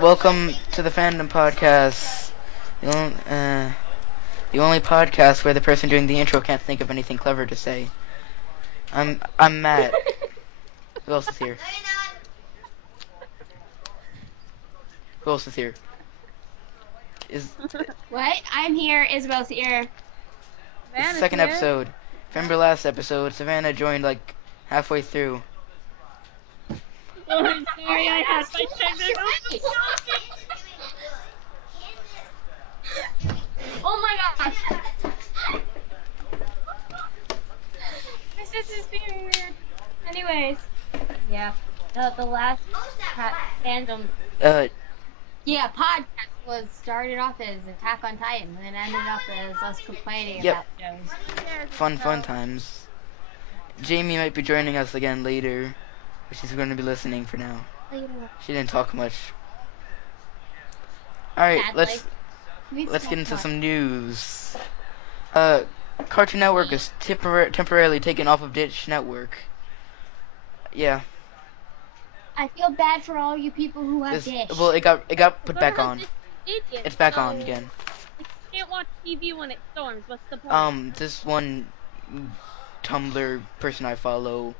Welcome to the Fandom podcast. The only podcast where the person doing the intro can't think of anything clever to say. I'm Matt. Who else is here? Who else is here? Is What? I'm here. Isabel's here. It's the Savannah's second here. episode. Remember last episode? Savannah joined like halfway through. Oh, I'm sorry, I had my technical. Oh my gosh. This is being weird. Anyways. Yeah. The last fandom. Yeah, podcast was started off as Attack on Titan and then ended up as us complaining Yep. about shows. Fun times. Jamie might be joining us again later, but she's going to be listening for now. She didn't talk much. Alright, let's get into some news. Cartoon Network is temporarily taken off of Dish Network. Yeah. I feel bad for all you people who have Dish. Well, it got put back on. It's back on again. You can't watch TV when it storms. What's the point? This one Tumblr person I follow,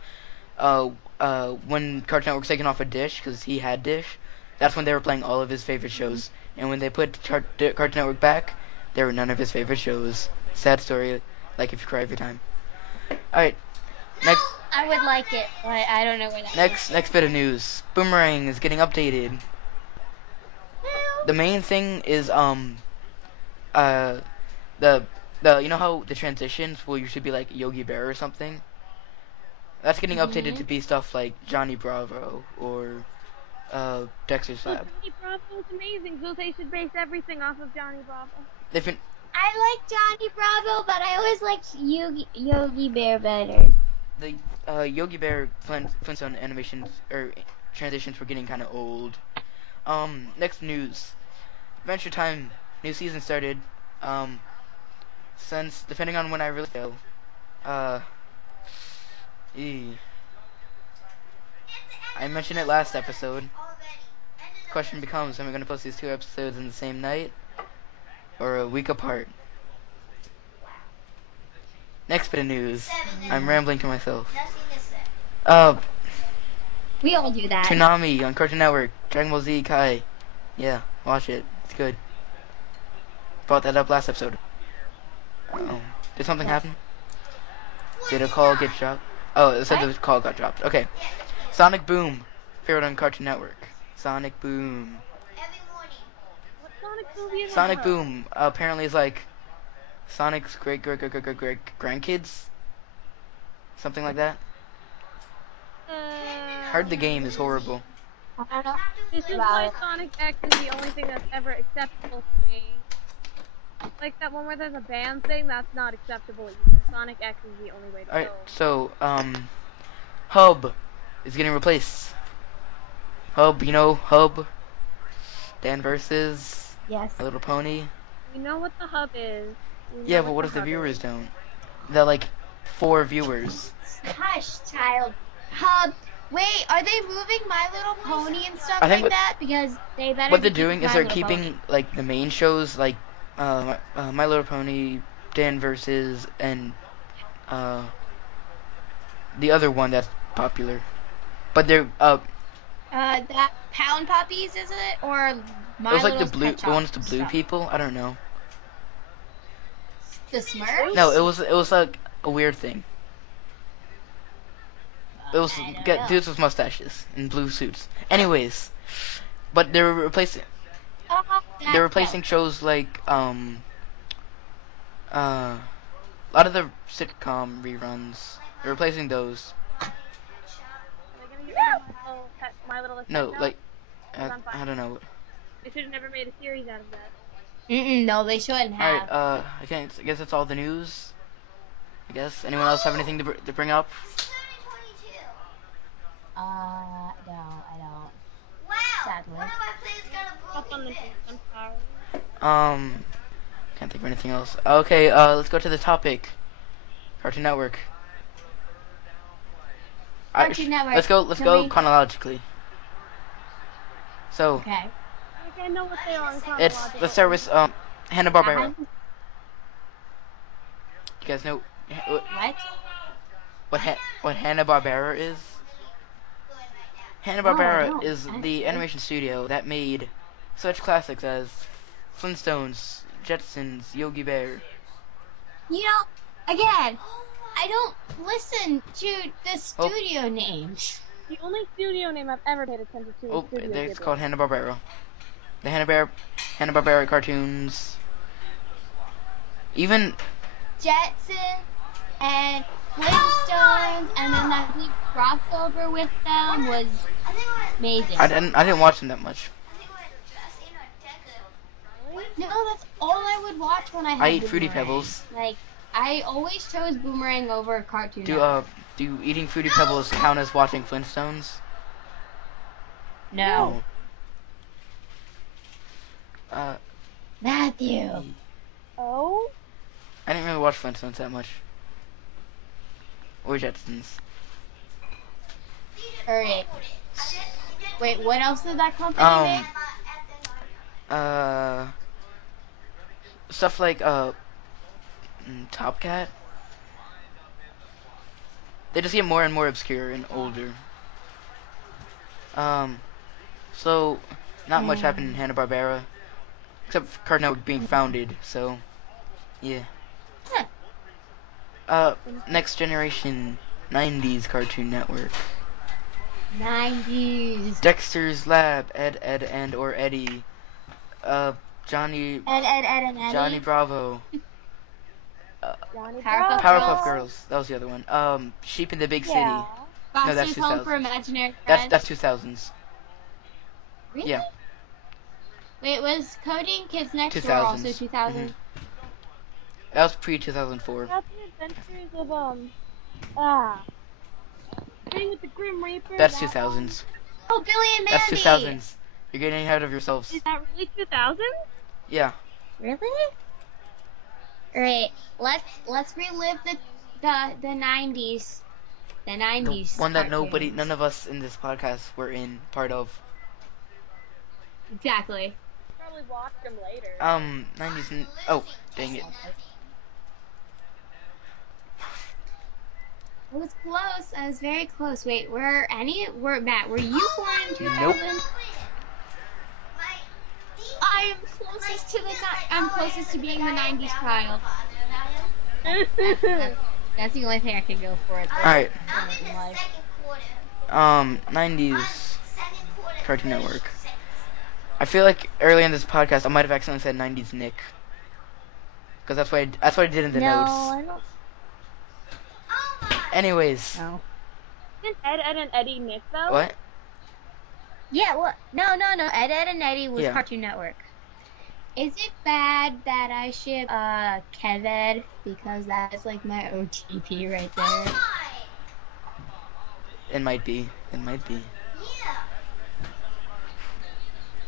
when Cartoon Network's taken off a Dish, because he had Dish, that's when they were playing all of his favorite shows. And when they put Cartoon Network back, there were none of his favorite shows. Sad story, like if you cry every time. Alright, next. I would like it, but I don't know where that Next bit of news. Boomerang is getting updated. The main thing is the you know how the transitions will usually be like Yogi Bear or something? That's getting updated to be stuff like Johnny Bravo or Dexter's Lab. Johnny Bravo is amazing, so they should base everything off of Johnny Bravo. They've been I like Johnny Bravo, but I always liked Yogi Bear better. the Yogi Bear Flintstone animations or transitions were getting kind of old. Next news. Adventure Time new season started. Since depending on when I release it, I mentioned it last episode. Question becomes: am I going to post these two episodes in the same night or a week apart? Next bit of news. I'm rambling to myself. We all do that. Toonami on Cartoon Network. Dragon Ball Z Kai. Yeah, watch it. It's good. Brought that up last episode. Did something happen? Did a call get dropped? Oh, it said the call got dropped. Okay. Sonic Boom. Appeared on Cartoon Network. Sonic Boom. What Sonic movie is Sonic that? Boom apparently is like Sonic's great grandkids. Something like that. Heard the game is horrible. I don't know. This is why Sonic X is the only thing that's ever acceptable to me. Like that one where there's a band thing, that's not acceptable either. Sonic X is the only way to Alright, go. so, Hub is getting replaced. Hub, you know, Hub. Dan versus Yes. My Little Pony. We know what the hub is. Yeah, but what if the viewers don't? They're like 4 viewers. Hush, child. Hub. Wait, are they moving My Little Pony and stuff I think like that? Because they better. What they're be doing keeping is My they're Little keeping like the main shows like My Little Pony, Dan versus, and the other one that's popular. But they're that Pound Puppies, is it? Or My it was like Little the ones the blue people. I don't know. The Smurfs? No, it was like a weird thing. It was dudes with mustaches and blue suits. Anyways, but they're replacing shows like a lot of the sitcom reruns. They're replacing those. Are they gonna get My Little No, now? like I'm fine. I don't know. They should have never made a series out of that. No, they shouldn't have. Alright, I guess that's all the news. I guess. Anyone else have anything to bring up? No, I don't. Wow! Sadly. One of my players got a Up on broken the wrist. I'm sorry. Can't think of anything else. Okay, let's go to the topic. Cartoon Network. Cartoon Network. Let's go chronologically. So, Okay. Like, I know what they are in It's chronological the service, order. Hanna-Barbera. You guys know What? what Hanna-Barbera is? No, I Hanna-Barbera don't. is the Actually. animation studio that made such classics as Flintstones, Jetsons, Yogi Bear. You know, again, I don't listen to the studio names. The only studio name I've ever paid attention to is Studio It's Ghibli. called Hanna-Barbera. The Hanna-Barbera cartoons. Even Jetson and Flintstones, and then that big crossover with them was amazing. I didn't watch them that much. Really? No, that's all I would watch when I had I eat Boomerang. Fruity Pebbles. Like, I always chose Boomerang over Cartoon Do Network. do eating Fruity Pebbles count as watching Flintstones? No. Matthew. Oh? I didn't really watch Flintstones that much. Or Jetsons. Alright. Wait, what else did that company make? Stuff like Top Cat. They just get more and more obscure and older. So not much happened in Hanna-Barbera, except for Cartoon Network being founded. So, yeah. Next generation, 90s Cartoon Network. 90s. Dexter's Lab, Ed, and or Eddie. Johnny. Ed, and Eddie. Johnny Bravo. Johnny Powerpuff Powerpuff Girls. Girls. That was the other one. Sheep in the Big City. Yeah. No, that's Foster's Home for 2000s. Imaginary Friends. That's 2000s. Really? Yeah. Wait, was Cody and Kids Next Door 2000s. also 2000? That was pre 2004. That's the adventures of, Thing with the Grim Reaper. That's that 2000s. Oh, Billy and That's Mandy. 2000s. You're getting ahead of one? yourselves. Is that really 2000? Yeah. Really? Alright, let's relive the 90s. The 90s The one that cartoons. none of us in this podcast were in part of. Exactly. Probably watched them later. 90s. Oh, dang it. It was close. I was very close. Wait, Matt, were you born in 2000? Nope. I'm closest to being the 90s child. That's the only thing I can go for. Alright. 90s Cartoon Network. I feel like early in this podcast I might have accidentally said 90s Nick. Because that's what I did in the notes. I don't. Anyways. No. Isn't Ed, and Eddie Nick, though? What? Yeah, what? No. Ed, and Eddie was Yeah. Cartoon Network. Is it bad that I ship Keved, because that's like my OTP right there? It might be.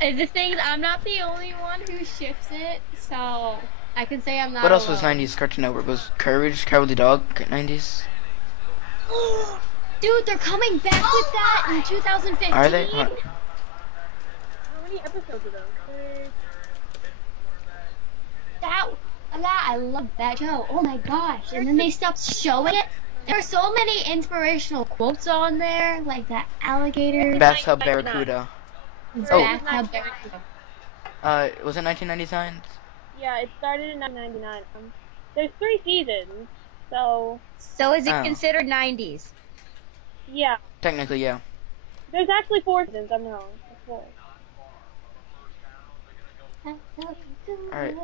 The thing is, I'm not the only one who ships it, so I can say I'm not What else alone. was 90s Cartoon Network? Was Courage, Cowardly Dog 90s? Dude, they're coming back with that in 2015. Are they? How many episodes are those? I love that show. Oh my gosh. And then they stopped showing it. There are so many inspirational quotes on there, like that alligator. Bathtub Barracuda. Bathtub Barracuda. Was it 1999? Yeah, it started in 1999. There's 3 seasons, so... So is it considered 90s? Yeah. Technically, yeah. There's actually 4 seasons, I'm wrong. There's 4. Alright.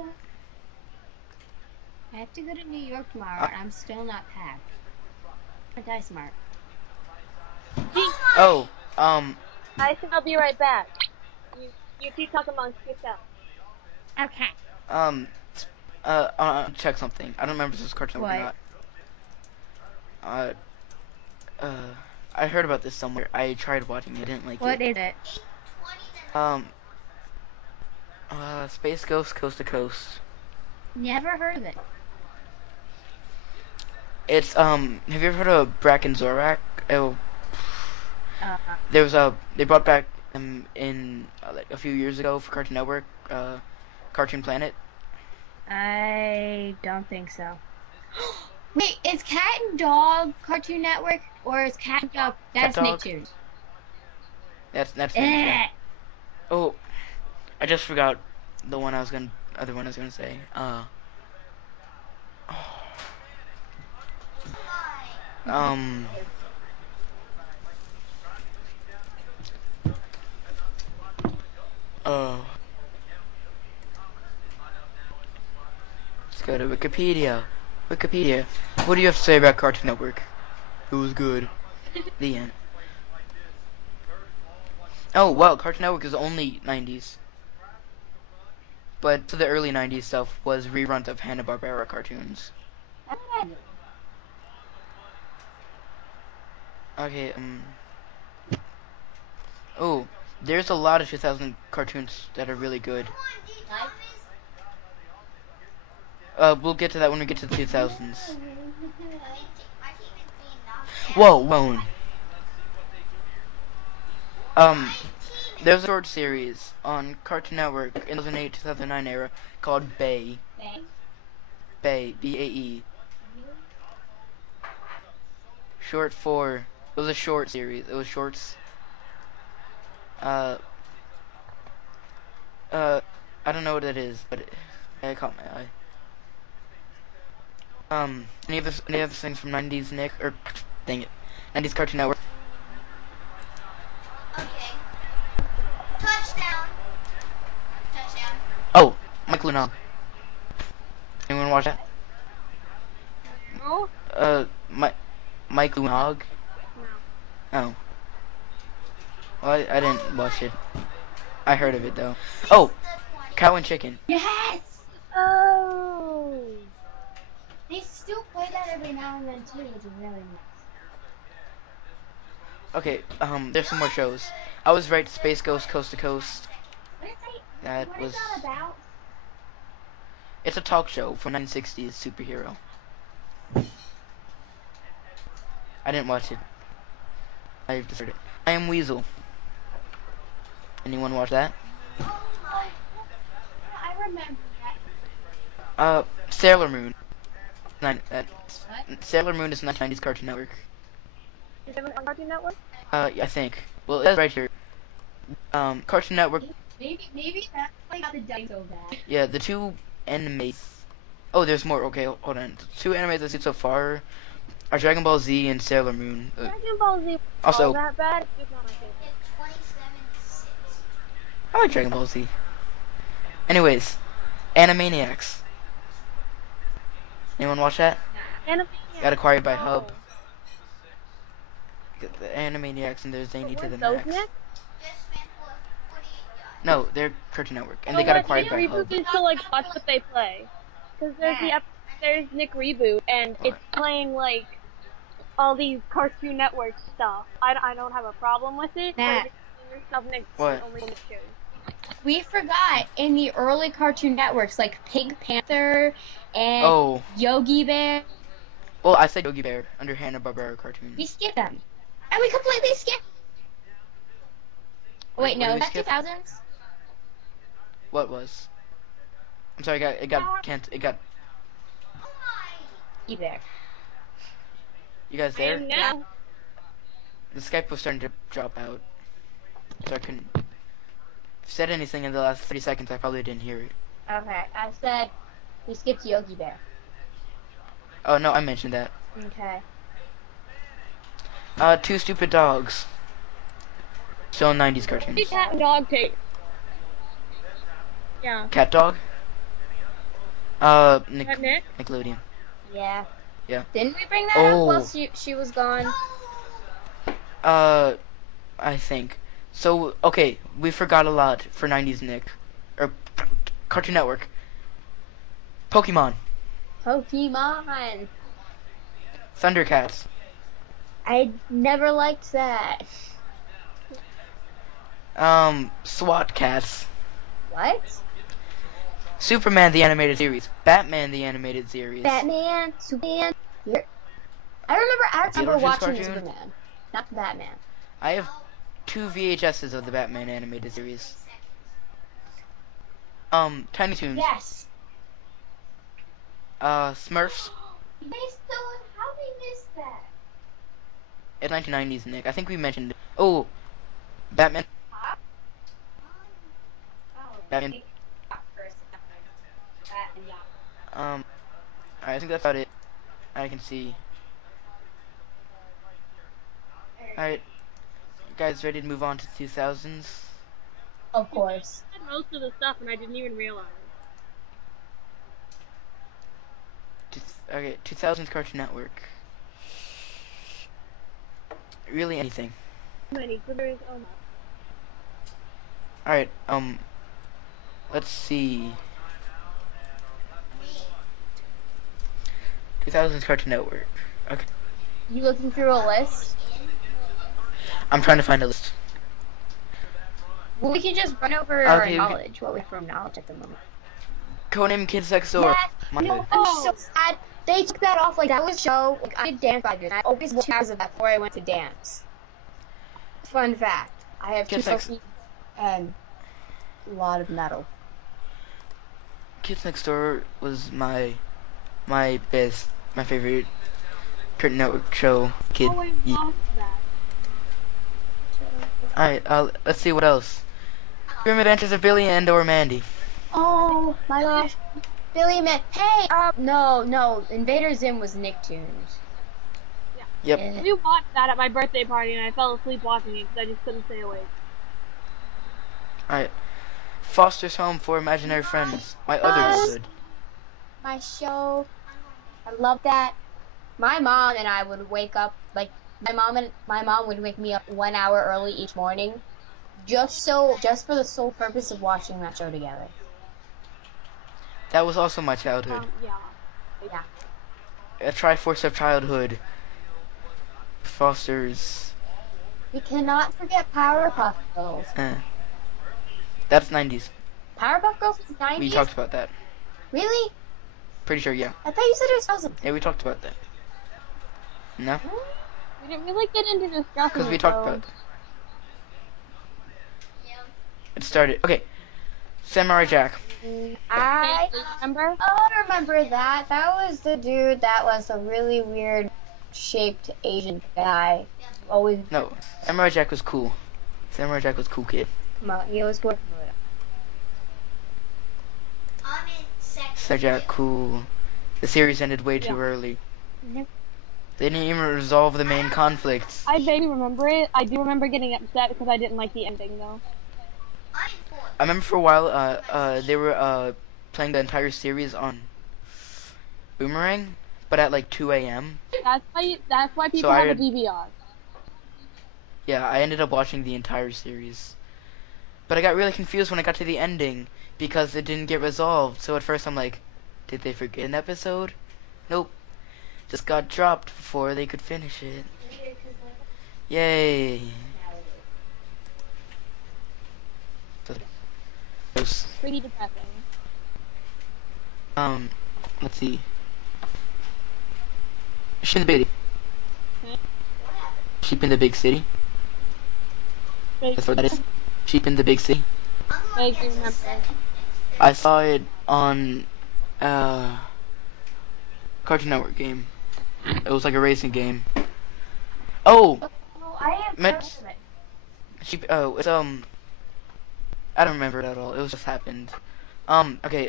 I have to go to New York tomorrow, and I'm still not packed. Die smart. I'll be right back. You keep talking amongst yourself. Okay. Check something. I don't remember if this is Cartoon Network or not. I heard about this somewhere. I tried watching it. I didn't like it. What is it? Space Ghost Coast to Coast. Never heard of it. It's, have you ever heard of Brack and Zorak? Oh. They brought back in like a few years ago for Cartoon Network, Cartoon Planet. I don't think so. Wait, is Cat and Dog Cartoon Network or is Cat and Dog? Cat That's Dog. Nicktoons. That's Nick. Yeah. Oh, I just forgot the one I was gonna. Other one I was gonna say. Um. Oh. Let's go to Wikipedia. Wikipedia. What do you have to say about Cartoon Network? It was good. The end. Oh, well, Cartoon Network is only 90s. But to the early 90s stuff was reruns of Hanna-Barbera cartoons. Okay, oh, there's a lot of 2000 cartoons that are really good. We'll get to that when we get to the 2000s. Whoa, whoa. There's a short series on Cartoon Network in the 2008-2009 era called Bay. Bay, B-A-E. Short for, it was a short series. It was shorts. I don't know what it is, but it caught my eye. Any other things from 90s, Nick? Or, dang it, 90s Cartoon Network? Okay. Touchdown. Touchdown. Oh, Mike Lunog. Anyone watch that? No? Mike Lunog? No. Oh. Well, I didn't watch it. I heard of it, though. Oh, Cow and Chicken. Yes! Oh! They still play that every now and then too, which is really nice. Okay, there's some more shows. I was right, Space Ghost Coast to Coast. What is that about? It's a talk show from 1960s superhero. I didn't watch it. I just heard it. I Am Weasel. Anyone watch that? I remember Sailor Moon. that. Sailor Moon is 1990s Cartoon Network. Is it on Cartoon Network? Yeah, I think. Well, that's right here. Cartoon Network. Maybe that's why I got the dime so bad. Yeah, the two animes. Oh, there's more. Okay, hold on. The two animes I've seen so far are Dragon Ball Z and Sailor Moon. Dragon Ball Z Also, all that bad? It's not my favorite. It's 27-6. I like Dragon Ball Z. Anyways, Animaniacs. Anyone watch that? Animaniacs. Got acquired by No. Hub. The Animaniacs and there's Zany to the Weren't those Max. Nick? Yes, man. What do you got? No, they're Cartoon Network, and So they got what, acquired Nick by Reboot Hub. is to like watch what they play. Because there's Nick Reboot, and it's playing like all these Cartoon Network stuff. I don't have a problem with it, but if Matt. it's your stuff, Nick What? only Nick shows. We forgot in the early Cartoon Networks like Pink Panther and Oh, Yogi Bear. well, I said Yogi Bear under Hanna-Barbera cartoons. We skipped them. And we completely skipped. Wait, What no, did we that's skip? 2000s? What was? I'm sorry, it got Oh my. Yogi Bear. You guys I there? am now. The Skype was starting to drop out, so I couldn't. If you said anything in the last 30 seconds, I probably didn't hear it. Okay, I said we skipped Yogi Bear. Oh no, I mentioned that. Okay. Two Stupid Dogs. Still 90s cartoons. Big cat and dog tape. Yeah. Cat Dog. Is that Nick? Nickelodeon. Yeah. Yeah. Didn't we bring that Oh. up while she was gone? I think. So, okay, we forgot a lot for 90s Nick. Or Cartoon Network. Pokemon. Pokemon. Thundercats. I never liked that. SWAT Cats. What? Superman the Animated Series. Batman the Animated Series. Batman, Superman. I remember Beetlejuice watching cartoon? Superman, not Batman. I have two VHSs of the Batman animated series. Tiny Toons. Yes. Smurfs. You guys still, how we missed that? It's 1990s, Nick. I think we mentioned it. Oh, Batman. Huh? Batman. I think that's about it. I can see. Alright, guys, ready to move on to 2000s? Of course. I had most of the stuff and I didn't even realize. Okay, 2000s Cartoon Network. Really anything. Many critters, oh my. Alright, let's see. 2000s Cartoon Network. Okay. You looking through a list? I'm trying to find a list. Well, we can just run over our knowledge. What we from knowledge at the moment. Conan Kids Next Door. Yes. No, I'm so sad. They took that off. Like, that was a show. Like, I did dance 5 years. I always watched 2 hours of that before I went to dance. Fun fact. I have 2 selfies and a lot of metal. Kids Next Door was my favorite Cartoon Network show. Kid. Oh, I lost that. Alright, let's see what else. Grim Adventures of Billy and or Mandy. Oh my gosh. Billy Man. Hey, no. Invader Zim was Nicktoons. Yeah. Yep. We watched that at my birthday party and I fell asleep watching it because I just couldn't stay awake. Alright. Foster's Home for Imaginary Friends. My other childhood. My show. I love that. My mom and I would wake up, like, my mom would wake me up 1 hour early each morning, just for the sole purpose of watching that show together. That was also my childhood. Yeah. A Triforce of childhood. Foster's. We cannot forget Powerpuff Girls. That's 90s. Powerpuff Girls is 90s? We talked about that. Really? Pretty sure, yeah. I thought you said it was 2000. Yeah, we talked about that. No? We didn't really get into discussing Because we it, talked though. about it. It started. Okay. Samurai Jack. I remember? remember that. That was the dude that was a really weird shaped Asian guy. Always. No. Samurai Jack was cool. Samurai Jack was cool kid. Come on, he was good. Samurai Jack cool. The series ended way too early. They didn't even resolve the main conflicts. I vaguely remember it. I do remember getting upset because I didn't like the ending, though. I remember for a while, they were playing the entire series on Boomerang, but at like 2 a.m. That's why people So have a DVR. Yeah, I ended up watching the entire series. But I got really confused when I got to the ending because it didn't get resolved. So at first I'm like, did they forget an episode? Nope. Just got dropped before they could finish it. Yay. Pretty depressing. Let's see. Sheep in the Big City. Sheep in the Big City. That's what that is. Sheep in the Big City. Vaguely remember. I saw it on Cartoon Network game. It was like a racing game. Oh, sheep. Oh, it's I don't remember it at all. It was just happened. Okay.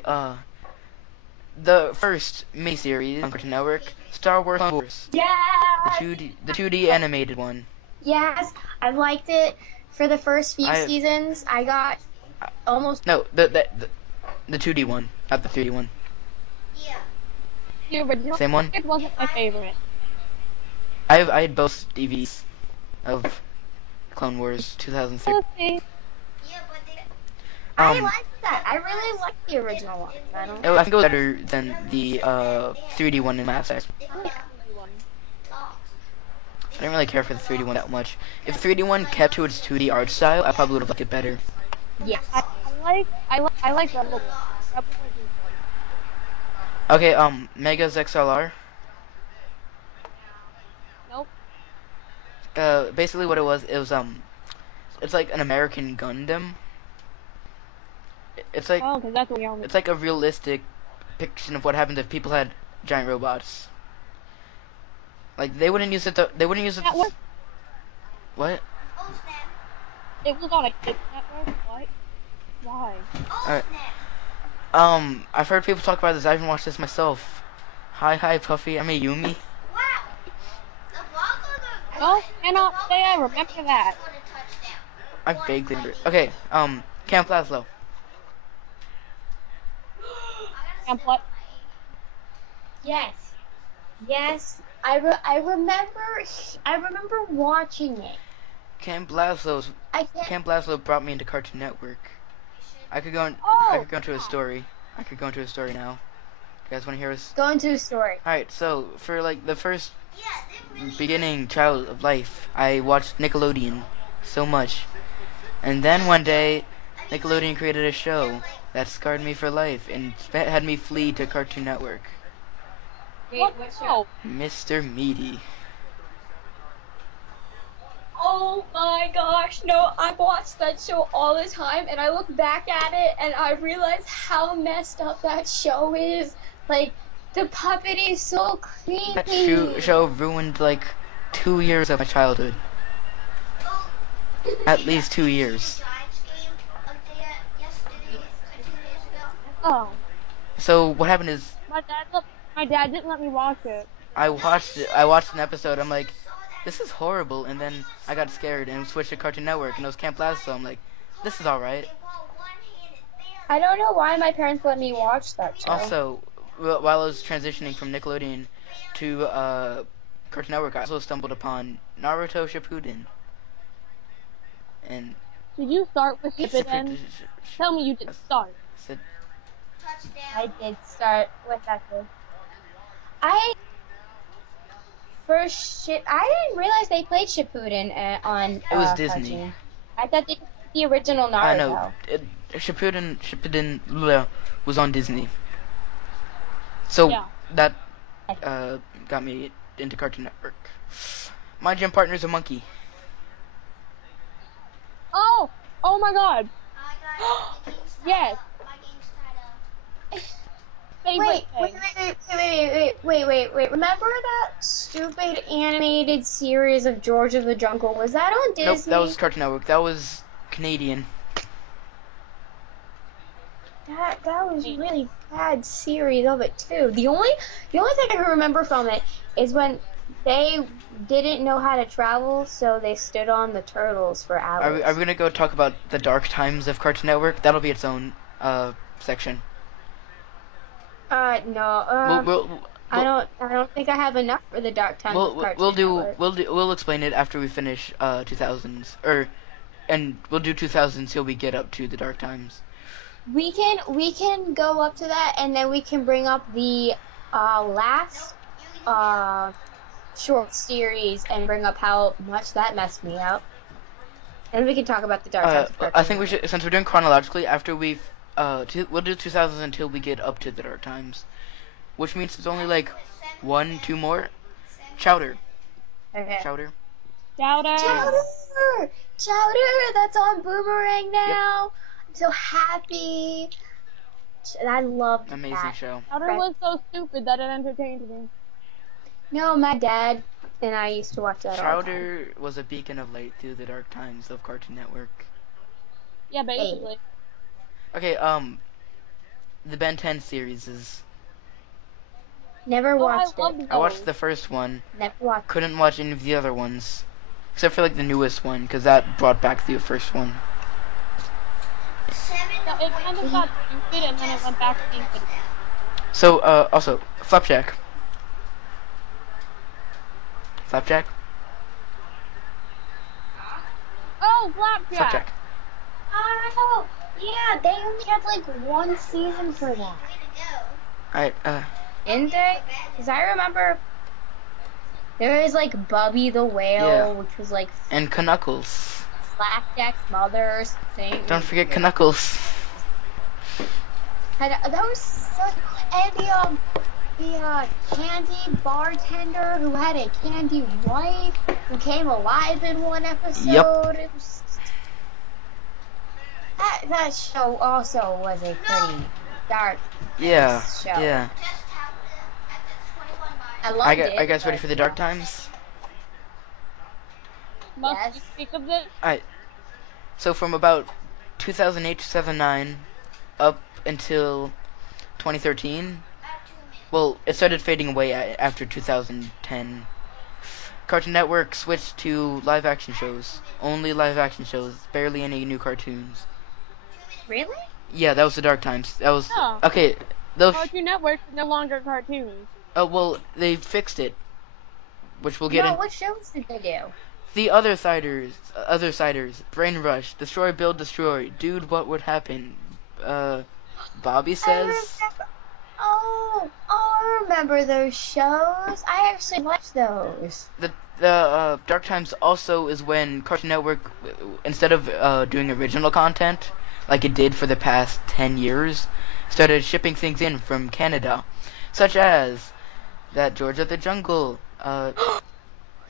The first miniseries on Cartoon Network, Star Wars Clone Wars. Yeah. The 2D animated one. Yes, I liked it. For the first few seasons, I got almost. No, the 2D one, not the 3D one. The original Same one? It wasn't my favorite. I had both DVDs of Clone Wars 2003. Okay. I liked that. I really liked the original one. I think it was better than the 3D one in Mass Effect. I didn't really care for the 3D one that much. If the 3D one kept to its 2D art style, I probably would have liked it better. Yes. I like Rebel. Okay, Mega's XLR. Nope. Basically what it was It's like an American Gundam. It's like Oh, because that's what we all. it's like a realistic depiction of what happens if people had giant robots. Like they wouldn't use it. They wouldn't use it. Network. What? Oh snap. It was on a kids network. What? Why? Oh Alright. snap. I've heard people talk about this. I haven't watched this myself. Hi, Puffy. I'm a Yumi. Wow. The Broncos are Oh, good. cannot The say I Broncos remember just that. scored a touchdown. I vaguely remember. Okay. Camp Laszlo. I gotta And step what? on my A game. Yes. Yes. I remember watching it. Camp Laszlo's I can't. Camp Laszlo brought me into Cartoon Network. I could go. I Oh. could go into a story. I could go into a story now. You guys want to hear us? Go into a story. Alright, so for like the first Yeah, they're really beginning child of life, I watched Nickelodeon so much. And then one day, Nickelodeon created a show that scarred me for life and had me flee to Cartoon Network. Wait, what show? Mr. Meaty. Oh my gosh, no, I watch that show all the time and I look back at it and I realize how messed up that show is. Like, the puppet is so That creepy. show ruined like 2 years of my childhood. Oh, At least 2 years. Giants game of the yesterday or 2 days ago. Oh. So what happened is My dad didn't let me watch it. I watched an episode. I'm like, this is horrible. And then I got scared and switched to Cartoon Network and it was Camp Laszlo. I'm like, this is alright. I don't know why my parents let me watch that show. Also, while I was transitioning from Nickelodeon to Cartoon Network, I also stumbled upon Naruto Shippuden. And Did you start with Shippuden? Tell me you didn't start. I did start with that too. I didn't realize they played Shippuden on It was Disney. Cartoon. I thought they did the original Naruto. I know. Shippuden bleh, was on Disney. So Yeah. that got me into Cartoon Network. My gym partner's a monkey. Oh! Oh my god! Yes. My game's tied up. Favorite Wait. Remember that stupid animated series of George of the Jungle? Was that on Disney? Nope, that was Cartoon Network. That was Canadian. That was really bad series of it too. The only thing I can remember from it is when they didn't know how to travel, so they stood on the turtles for hours. Are we gonna go talk about the dark times of Cartoon Network? That'll be its own section. No. We'll I don't think I have enough for the dark times of Cartoon Network. we'll explain it after we finish 2000s and we'll do 2000s till we get up to the dark times. We can go up to that, and then we can bring up the last short series and bring up how much that messed me up. And we can talk about the dark times of Cartoon I think we Network. should, since we're doing chronologically, after we've we'll do 2000s until we get up to the dark times, which means it's only like 2 more. Chowder. Okay. Chowder. Chowder, that's on Boomerang now. I'm so happy. I loved Amazing that. show. Chowder was so stupid that it entertained me. No, my dad and I used to watch that all the time. Chowder was a beacon of light through the dark times of Cartoon Network. Yeah, basically. Okay, the Ben 10 series is. Never watched loved it. I watched the first one. Never watched. Couldn't watch any of the other ones, except for like the newest one, because that brought back the first one. Yeah, it kind of got stupid and then it went back to being good. So, also, Flapjack. Flapjack? Oh, Flapjack! Flapjack. Oh, yeah, they only had like one season for that. Alright, Didn't they? Because I remember there was like Bubby the Whale, Yeah. which was like and Knuckles. Flapjack's mother's thing. Don't forget Knuckles. And that was such, and the candy bartender who had a candy wife who came alive in one episode. Yep. It was That show also was a pretty dark Yeah, show. yeah. I loved it. Are you guys ready but, for the dark times? Must Yes. we speak of this? Alright, so from about 2008 to 2009 up until 2013, well, it started fading away after 2010. Cartoon Network switched to live action shows. Only live action shows, barely any new cartoons. Really? Yeah, that was the dark times. That was Oh. okay. Those Cartoon Network is no longer cartoons. oh well, they fixed it, which we'll get No, in. what shows did they do? The other siders, Brain Rush, Destroy, Build, Destroy, Dude, What Would Happen? Bobby says. I remember those shows. I actually watched those. The Dark Times also is when Cartoon Network, instead of doing original content like it did for the past 10 years, started shipping things in from Canada, such as that George of the Jungle, time,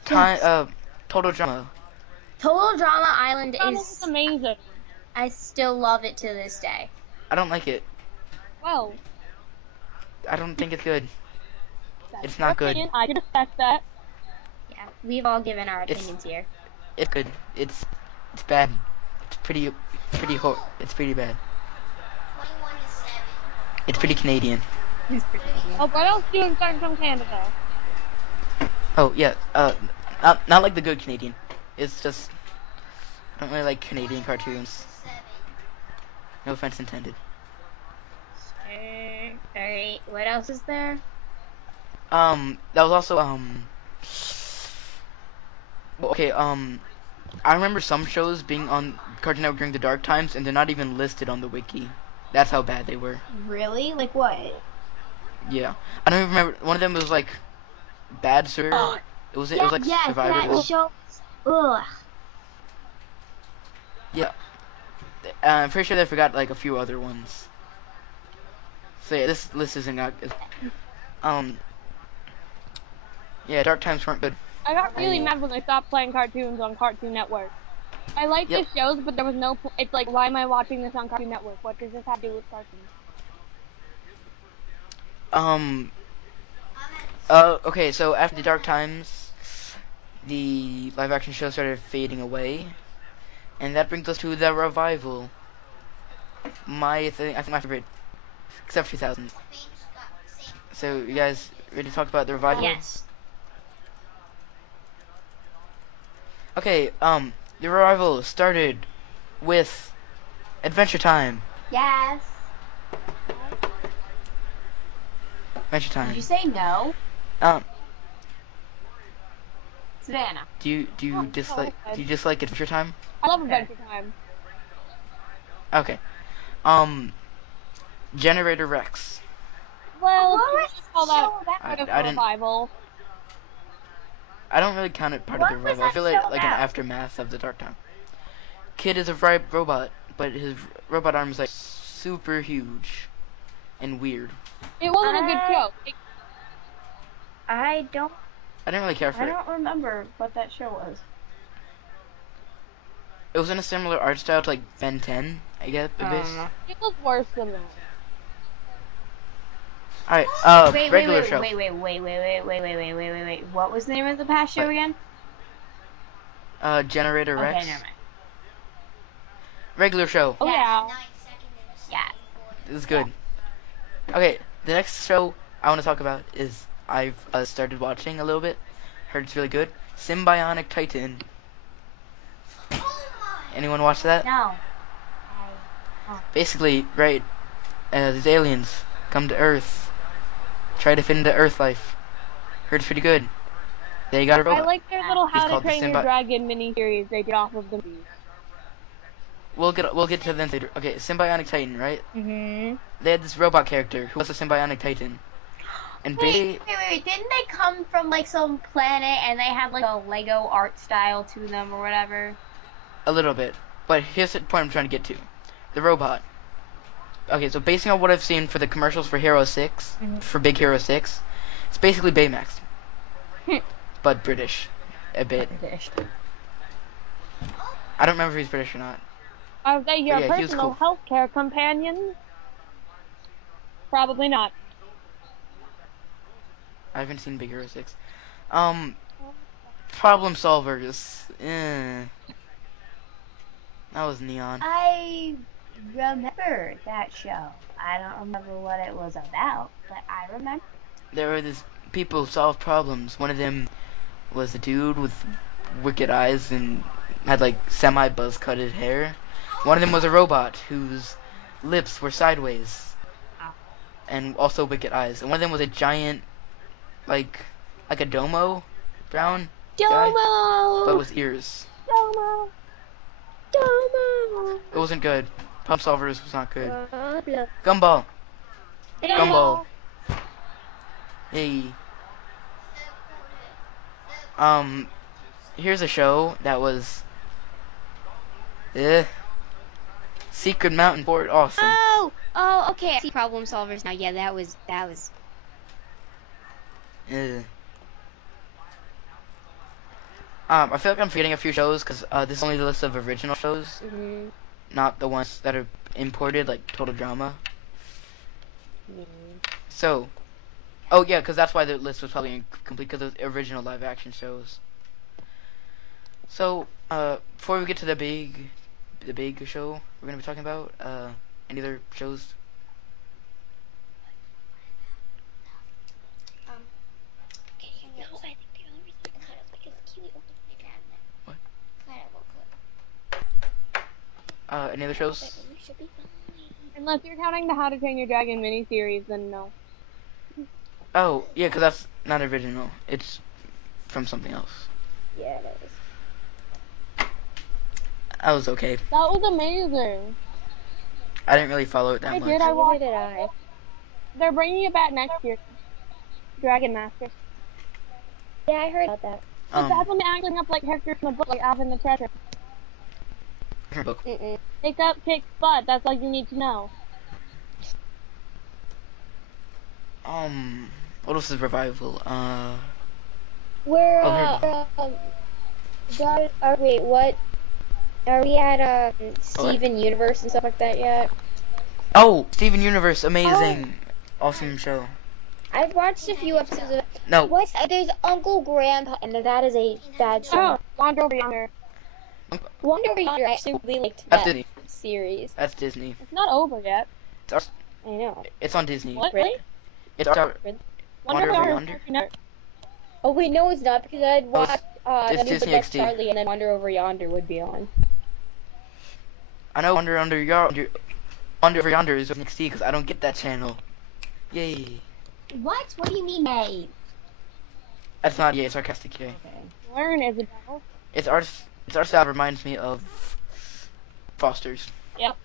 Yes. Total Drama. Total Drama Island Drama was is. amazing. I still love it to this day. I don't like it. Well, I don't think it's good. that's It's your not good. opinion. I can respect that. Yeah, we've all given our It's opinions here. it's good. It's bad. It's it's pretty bad. 21 to 7. It's pretty Canadian. Oh, what else do you expect from Canada? Oh yeah, not like the good Canadian. It's just I don't really like Canadian cartoons. No offense intended. Alright, what else is there? That was also well, okay, I remember some shows being on Cartoon Network during the dark times, and they're not even listed on the wiki. That's how bad they were. Really? Like what? Yeah, I don't even remember. One of them was like Bad Sir. It was like Yes, Survivor. that show. Ugh. Yeah, I'm pretty sure they forgot like a few other ones. So yeah, this list isn't that good. Yeah, dark times weren't good. I got really mad when they stopped playing cartoons on Cartoon Network. I like Yep. the shows, but there was no. It's like, why am I watching this on Cartoon Network? What does this have to do with cartoons? Okay, so after the dark times, the live action show started fading away, and that brings us to the revival. I think my favorite, except 2000. So you guys ready to talk about the revival? Yes. Okay, the revival started with Adventure Time. Yes. Adventure Time. Did you say no? Um, Savannah. do you dislike Adventure Time? I love Adventure Time. Okay. Generator Rex. Well, What you was just call the that show about? part of I the didn't- revival. I don't really count it part What of the was revival. I that feel like show an about? aftermath of the dark time. Kid is a robot, but his robot arm is like super huge and weird. It wasn't a good show. I don't. I didn't really care for I it. don't remember what that show was. It was in a similar art style to like Ben 10, I guess. It was worse than that. Alright, regular show. Wait. What was the name of the past show again? Generator Rex. Okay, never mind. Regular show. Oh yeah. Yeah. This is good. Okay, the next show I want to talk about is I've started watching a little bit. Heard it's really good. Symbionic Titan. Anyone watch that? No. Basically, right, these aliens come to Earth, try to fit into Earth life. Heard it's pretty good. They got a I robot. like their little How to called the Train Your Symbi- Dragon miniseries they did off of the movies. We'll get to them later. Okay, Symbionic Titan, right? Mhm. They had this robot character who was a Symbionic Titan, and basically, Wait. Didn't they come from like some planet and they had like a Lego art style to them or whatever? a little bit. But here's the point I'm trying to get to: the robot. Okay, so basing on what I've seen for the commercials for Hero 6, for Big Hero 6, it's basically Baymax, but British, a bit. I don't remember if he's British or not. Are they your yeah, he was personal cool. healthcare companions? Probably not. I haven't seen Big Hero 6. Problem solvers. That was Neon. I remember that show. I don't remember what it was about, but I remember. There were these people who solved problems. One of them was a dude with wicked eyes and had like semi-buzz cutted hair. One of them was a robot whose lips were sideways and also wicked eyes. And one of them was a giant, like a domo, brown guy, but Domo! with ears. Domo! Domo! It wasn't good. Problem solvers was not good. Blah. Gumball. Gumball. Gumball! Hey. Here's a show that was Secret Mountain Fort awesome. Oh, okay. I see problem solvers now. Yeah, that was. I feel like I'm forgetting a few shows because this is only the list of original shows, not the ones that are imported, like Total Drama. So, oh yeah, because that's why the list was probably incomplete because of the original live action shows. So, before we get to the big show we're gonna be talking about, any other shows? No, I think the only reason I cut it because Keely opened my cabinet. What? Cut. Any other shows? We should be fine. Unless you're counting the How to Train Your Dragon miniseries, then no. Oh, yeah, because that's not original. It's from something else. Yeah, it is. That was okay. That was amazing. I didn't really follow it that much. I watched. Neither did I. They're bringing it back next year. Dragon Master. Yeah, I heard about that. But that's when they actually have like characters from the book, like Alvin the Treasure. Different book. Pick up, kick butt. That's all you need to know. What else is revival? We're wait, what? Are we at Steven Universe and stuff like that yet? Oh, Steven Universe, amazing, awesome show. I've watched a few episodes of it. No, There's Uncle Grandpa, and that is a bad show. Oh, Wander Over Yonder. Wonder Over Yonder, I actually really liked that's that Disney. series. That's Disney. It's not over yet. I know. It's on Disney. What? Really? It's our Wander Over Yonder. Yonder. Oh wait, no, it's not because I'd watch it's That Is the Disney Best XD. Charlie, and then Wander Over Yonder would be on. I know Under Over Yonder is on NXT because I don't get that channel. Yay. What? What do you mean, May? That's not yay, it's sarcastic yay. Okay. Learn, Isabel. It's art style reminds me of Foster's. Yep.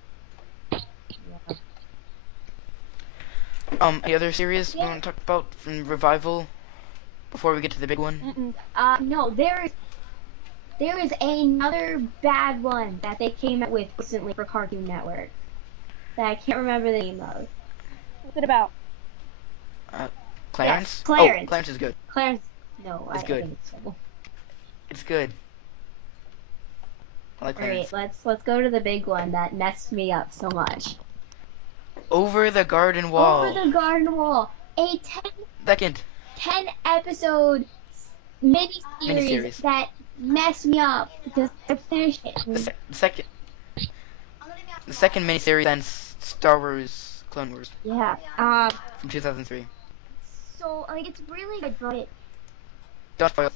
Any other series we want to talk about from revival before we get to the big one? No, there is another bad one that they came out with recently for Cartoon Network that I can't remember the name of. What's it about? Clarence? Yes, Clarence. Oh, Clarence is good. Clarence, no, It's I good. think it's terrible. It's good. I like Clarence. Alright, let's go to the big one that messed me up so much. Over the Garden Wall. Over the Garden Wall. A 10 episode miniseries that messed me up because I finished it. The second miniseries since Star Wars Clone Wars. Yeah. From 2003. So like it's really good, but Don't spoil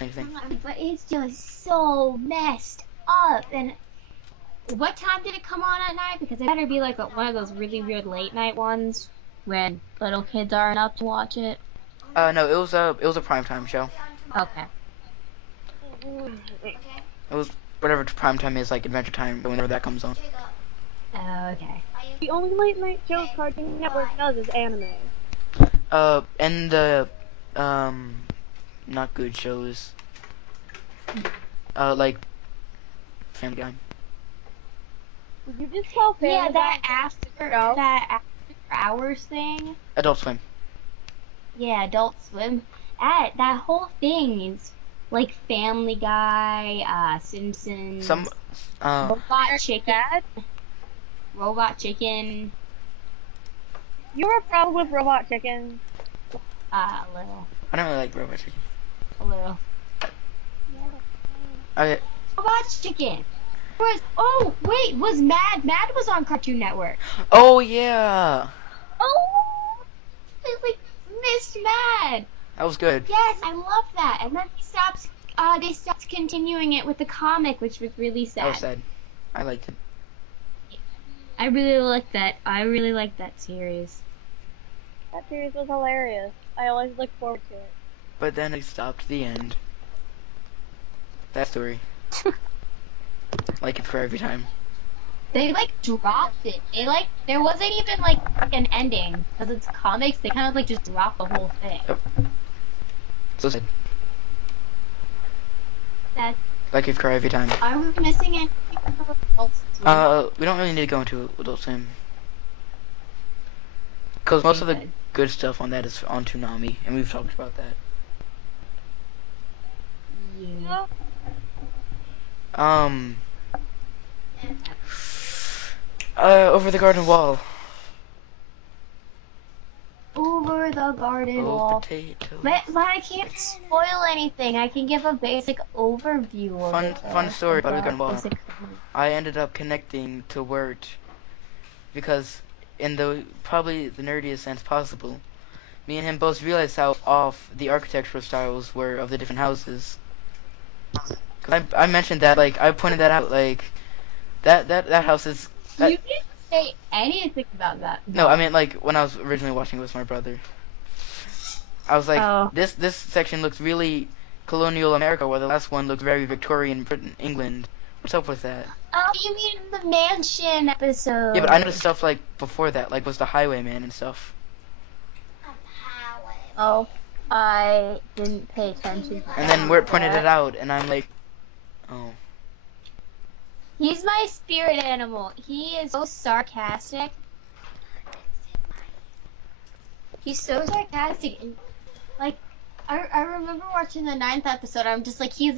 anything. but it's just so messed up. And what time did it come on at night? Because it better be like one of those really weird late night ones when little kids aren't up to watch it. No, it was a primetime show. Okay. It was whatever primetime is, like Adventure Time, whenever that comes on. Okay. The only late night show Cartoon Network does is anime. And the not good shows. Like Family Guy. Did you just call Family Yeah, Guy that after hours thing. Adult Swim. Yeah, Adult Swim. That whole thing is like Family Guy, Simpsons. Robot Chicken. Dad, Robot Chicken. you were a problem with Robot Chicken. A little. I don't really like Robot Chicken. A little. Okay. Robot Chicken. Was Mad? Mad was on Cartoon Network. Oh yeah, Oh, I like missed Mad. that was good. Yes, I love that. And then they stopped continuing it with the comic, which was really That was sad. sad. I liked it. I really liked that. I really liked that series. That series was hilarious. I always look forward to it. But then they stopped the end. That story. Like it for every time. They dropped it. There wasn't even an ending because it's comics. They kind of just dropped the whole thing. Yep. So sad. That Like it for every time. are we missing anything from Adult Swim? We don't really need to go into Adult Swim. Because most of the good stuff on that is on Toonami, and we've talked about that. Yeah. Over the garden wall. Over the garden wall. Potatoes. But I can't spoil anything. I can give a basic overview of it. Fun story about the garden wall. Basic- I ended up connecting to Wirt because, in the probably the nerdiest sense possible, me and him both realized how off the architectural styles were of the different houses. 'Cause I mentioned that, I pointed that out, that house is. You didn't say anything about that. No, I mean, when I was originally watching it with my brother. I was like, Oh. this section looks really colonial America, while the last one looks very Victorian Britain, England. What's up with that? Oh, you mean the mansion episode? Yeah, but I noticed stuff before that, was the Highwayman and stuff. Oh, I didn't pay attention. And then Wirt pointed it out, and I'm like, oh. He's my spirit animal. He is so sarcastic. He's so sarcastic. And, I remember watching the 9th episode. I'm just like, he's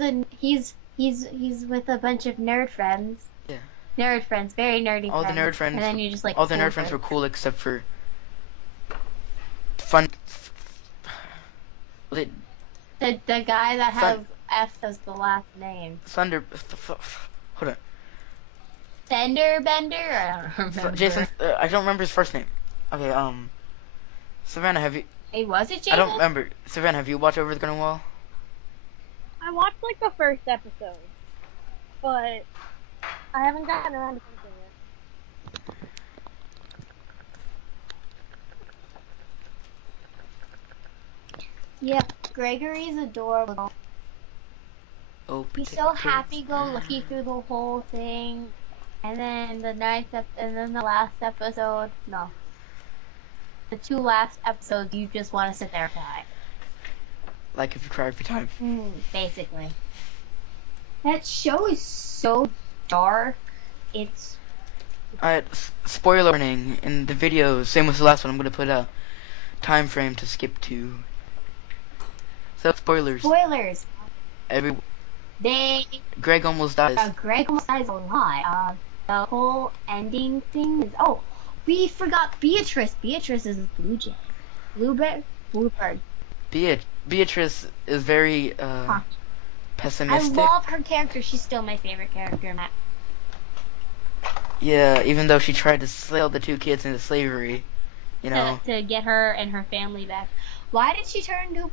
with a bunch of nerd friends. Yeah. Nerd friends, very nerdy All friends. the nerd friends. And then you just all the nerd friends were cool except for fun. The guy that has F as the last name. Hold on. Fender Bender? I don't remember. Jason. I don't remember his first name. Okay. Savannah, have you? Hey, was it Jason? I don't remember. Savannah, have you watched Over the Garden Wall? I watched the first episode, but I haven't gotten around to finishing it. Yeah, Gregory's adorable. Oh, He's so happy-go-lucky through the whole thing, and then the last episode. No, the 2 last episodes, you just want to sit there and cry. Like if you cry every time. Basically. That show is so dark. It's. Alright, spoiler warning. In the video, same with the last one, I'm going to put a time frame to skip to. So, spoilers. Spoilers. Greg almost dies. Greg almost dies a lot. The whole ending thing is. Oh, we forgot Beatrice. Beatrice is a blue jay. Bluebird. Beatrice is very pessimistic. I love her character. She's still my favorite character, Matt. Yeah, even though she tried to sell the 2 kids into slavery, you know. To get her and her family back. Why did she turn to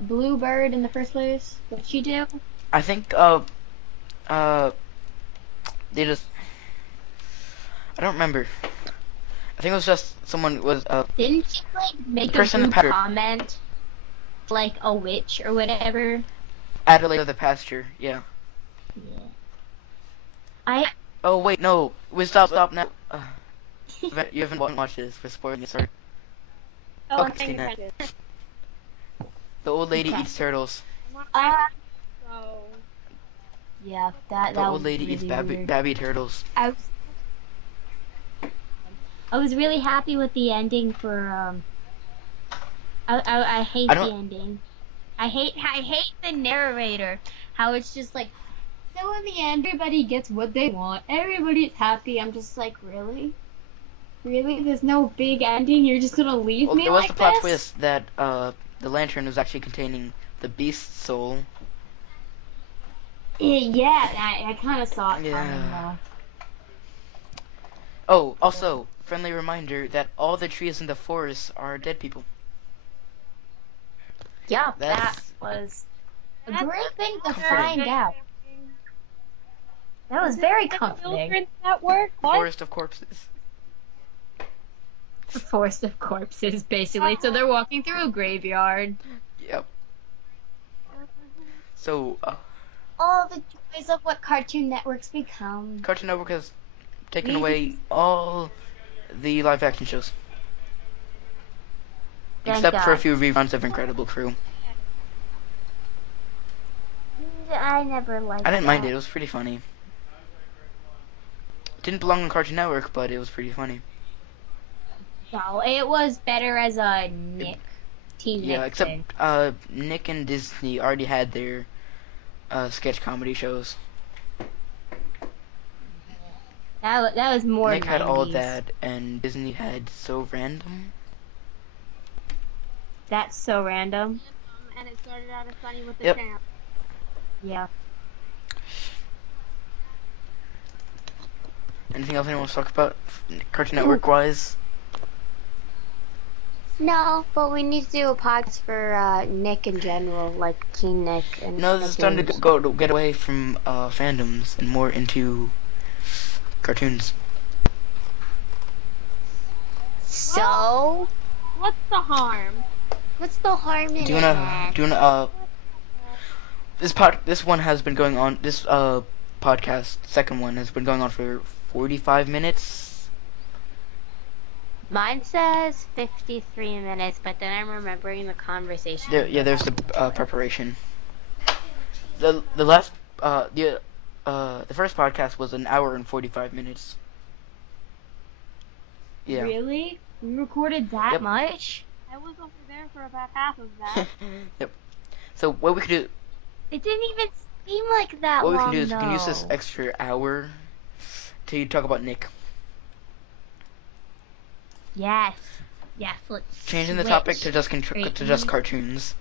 Bluebird in the first place? What did she do? I think they just. I don't remember. I think it was just someone was Didn't she make a rude comment, like a witch or whatever? Adelaide of the pasture, yeah. Oh wait, no. We stop now. You haven't watched this. We're spoiling it. Sorry. Oh, Okay, thank Christina. you. The old lady eats turtles. So, Yeah, that The was old lady really eats weird. babby turtles. I was really happy with the ending for I hate the ending. I hate the narrator. How it's just So in the end, everybody gets what they want. Everybody's happy. I'm just like, really? Really? There's no big ending? You're just gonna leave Well, me there was the like plot this? twist that the lantern was actually containing the beast's soul. Yeah, I kind of saw it coming, Yeah. though. Oh, also, friendly reminder that all the trees in the forest are dead people. Yeah, that That's was a That's great thing to comforting. find out. That was very The comforting. Children's Network? What? Forest of corpses. A forest of corpses, basically. So they're walking through a graveyard. Yep. So, All the joys of what Cartoon Networks become. Cartoon Network has taken We away all the live action shows. Thank Except for a God. few reruns of Incredible Crew. I never liked I didn't mind that. it, it was pretty funny. Didn't belong on Cartoon Network, but it was pretty funny. No, it was better as a Nick, Teen Yeah, Nick except thing. Nick and Disney already had their sketch comedy shows. That was more Nick had all 90s. that, and Disney had So Random. That's so random. And it started out as funny with the Yep. champ. Yeah. Anything else anyone wants to talk about Cartoon Network wise? No, but we need to do a podcast for Nick in general, like Teen Nick and No, this is starting to cartoons. get away from fandoms and more into cartoons. So, What's the harm? what's the harm in Do you wanna this one has been going on, this podcast, second one, has been going on for 45 minutes. Mine says 53 minutes, but then I'm remembering the conversation. There's the preparation. The last the first podcast was an hour and 45 minutes. Yeah. Really? We recorded that Yep. much? I was over there for about half of that. Yep. So what we could do, It didn't even seem like that what we long, can do is we can use this though. extra hour to talk about Nick. Yes. Yes, let's Changing the topic to switch. to just cartoons.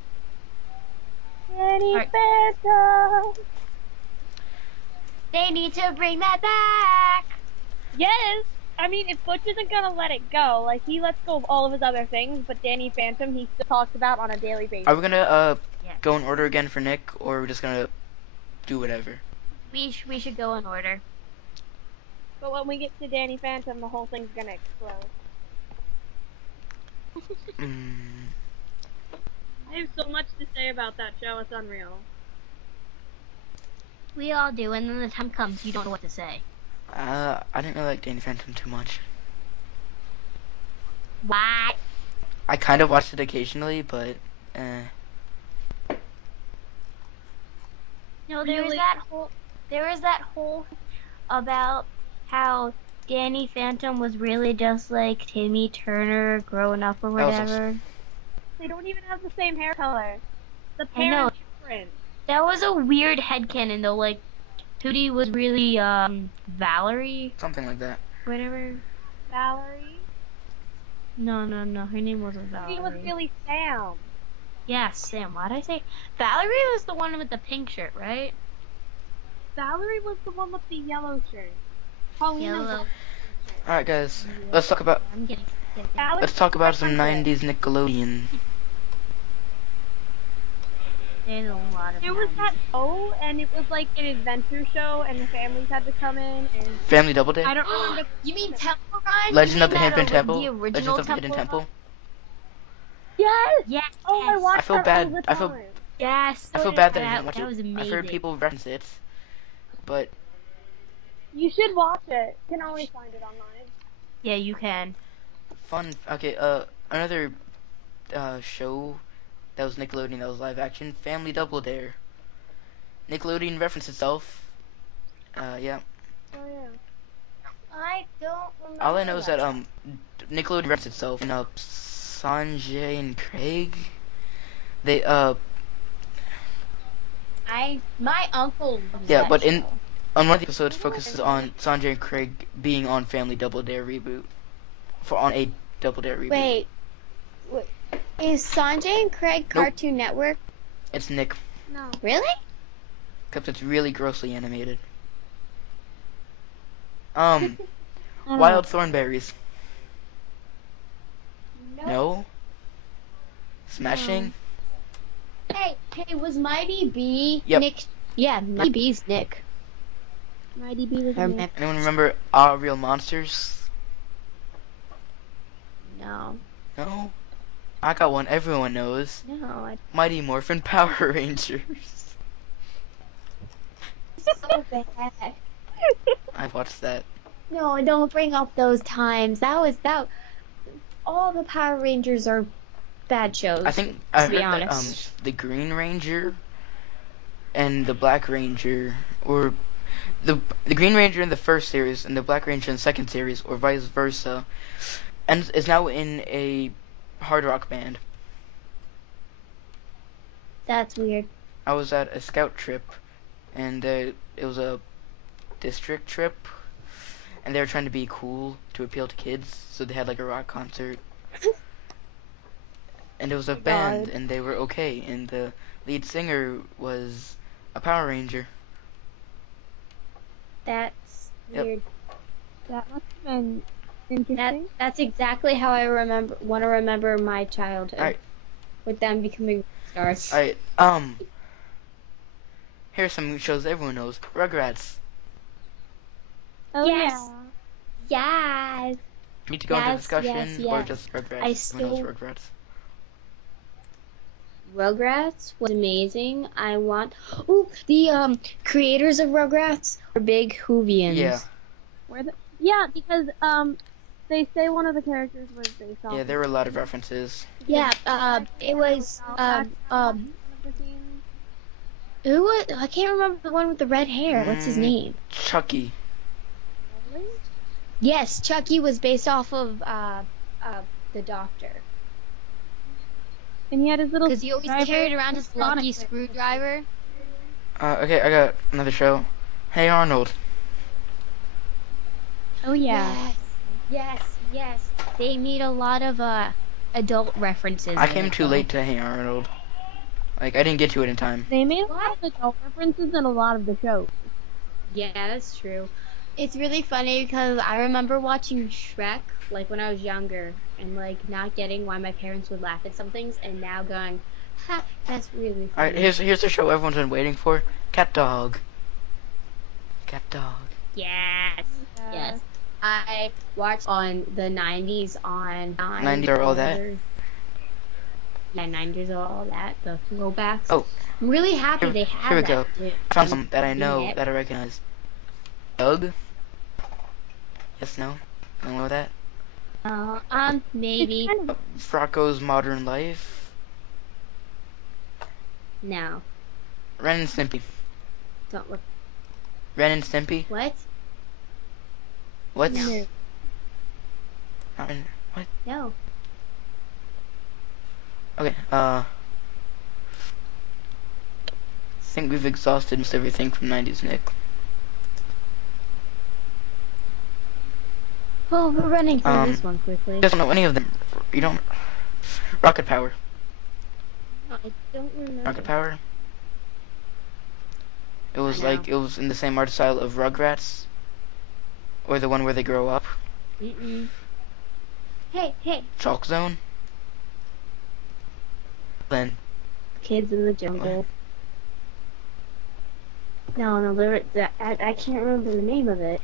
Danny Alright. Phantom! They need to bring that back! Yes! I mean, if Butch isn't gonna let it go, like, he lets go of all of his other things, but Danny Phantom he still talks about on a daily basis. Are we gonna Yes. go in order again for Nick, or are we just gonna do whatever? We should go in order. But when we get to Danny Phantom, the whole thing's gonna explode. Mm, I have so much to say about that show, it's unreal. We all do, and then the time comes, you don't know what to say. I didn't really like Danny Phantom too much. What? I kind of watched it occasionally, but No, Really? there was that whole about how Danny Phantom was really just like Timmy Turner growing up or That was whatever. They don't even have the same hair color. The I know. parents different. That was a weird headcanon though, like Tootie was really Valerie, something like that. whatever. Valerie? No, her name wasn't Valerie. She was really Sam. Yeah, Sam. Why did I say Valerie was the one with the pink shirt, right? Valerie was the one with the yellow shirt. Paulina was Yellow. All right, guys, let's talk about I'm getting Alex let's talk about was some different. 90s Nickelodeon. There's a lot of There was 90s. that show, and it was like an adventure show, and the families had to come in, and Family Doubleday. I don't remember. You mean Temple Run? Legend You of the mean Hidden that Temple. The original Legends of the Hidden Temple. Yes! Yes. Oh, I watched I feel that bad. all the I feel- time. Yes. I so feel did bad that I didn't watch that it. was I've amazing. heard people reference it, but You should watch it. You can always find it online. Yeah, you can. fun. Okay, another show that was Nickelodeon that was live action. Family Double Dare. Nickelodeon referenced itself. Yeah. Oh yeah. I don't remember. All I know is that Nickelodeon referenced itself. And Sanjay and Craig. They My uncle loves Yeah, that but show. on one of the episodes focuses on Sanjay and Craig being on Family Double Dare reboot. On a Double Dare reboot. Wait, is Sanjay and Craig Nope. Cartoon Network? It's Nick, No. Really? except it's really grossly animated. I don't Wild know. Thornberries. No? Smashing? Hey, was Mighty B Yep. Nick? Yeah, Mighty B's Nick. Mighty B was I a remember. Anyone remember Our Real Monsters? No, No? I got one everyone knows. no, Mighty Morphin Power Rangers. so bad. I watched that. No, don't bring up those times. That. All the Power Rangers are bad shows. I think I to be heard that honest. the Green Ranger and the Black Ranger, or the Green Ranger in the first series and the Black Ranger in the second series, or vice versa, and is now in a hard rock band. That's weird. I was at a scout trip, and it was a district trip, and they were trying to be cool to appeal to kids, so they had like a rock concert. And it was a band, and they were okay, and the lead singer was a Power Ranger. That's Yep. weird. That must have been interesting. That's exactly how I want to remember my childhood. Alright. With them becoming stars. Alright, here's some shows everyone knows. Rugrats. Oh Yes. yeah. Yes. Need to go into Yes, discussion, yes, or yes. just Rugrats? I Everyone knows still- Rugrats. Rugrats was amazing. The creators of Rugrats are big Whovians. Yeah. Yeah, because they say one of the characters was based off. Yeah, there were a lot of references. Yeah, it was One of the scenes. who was, I can't remember the one with the red hair. What's his name? Chucky. Really? Yes, Chucky was based off of the Doctor. And he had his little. Because he always screwdriver. carried around his Sonic lucky with- screwdriver. Okay, I got another show. Hey Arnold. Oh yeah. Yes. They made a lot of adult references. I in came it, too though. late to Hey Arnold. Like, I didn't get to it in time. They made a lot of adult references in a lot of the shows. Yeah, that's true. It's really funny because I remember watching Shrek like when I was younger and like not getting why my parents would laugh at some things, and now going, ha, that's really funny. Alright, here's the show everyone's been waiting for. Cat Dog. Cat Dog. Yes. I watched on the 90s on 90s are all that? Yeah, 90s are all that. The throwbacks. Oh. I'm really happy they have Here we that. go. too. I found some that I know, Yeah. that I recognize. Doug? Yes, no? Anyone know that? Maybe. It's kind of Frocko's Modern Life. No. Ren and Stimpy. Don't look. Ren and Stimpy? What? What? No. Not Ren- What? No. Okay, I think we've exhausted most everything from 90s Nick. Oh, we're running through this one quickly. You don't know any of them. You don't... Rocket Power. No, I don't remember. Rocket Power? It was I know. like, it was in the same art style of Rugrats. Or the one where they grow up. Mm-mm. Hey. Chalk Zone. Then, Kids in the Jungle. No, I can't remember the name of it.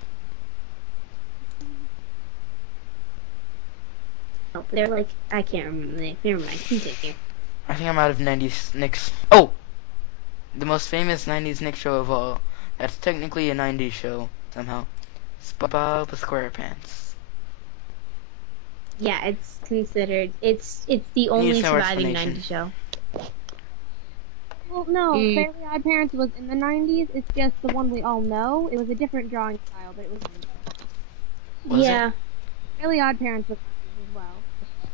No, but they're like, I can't remember the name. Never mind, continue. I think I'm out of 90s Nick's... Oh! The most famous 90s Nick show of all. That's technically a 90s show, somehow. SpongeBob SquarePants. Yeah, it's considered, it's the Needs only no surviving explanation. 90s show. Well, no, Mm. Fairly Odd Parents was in the 90s. It's just the one we all know. It was a different drawing style, but it was 90s. Was yeah. Fairly Odd Parents was 90s as well.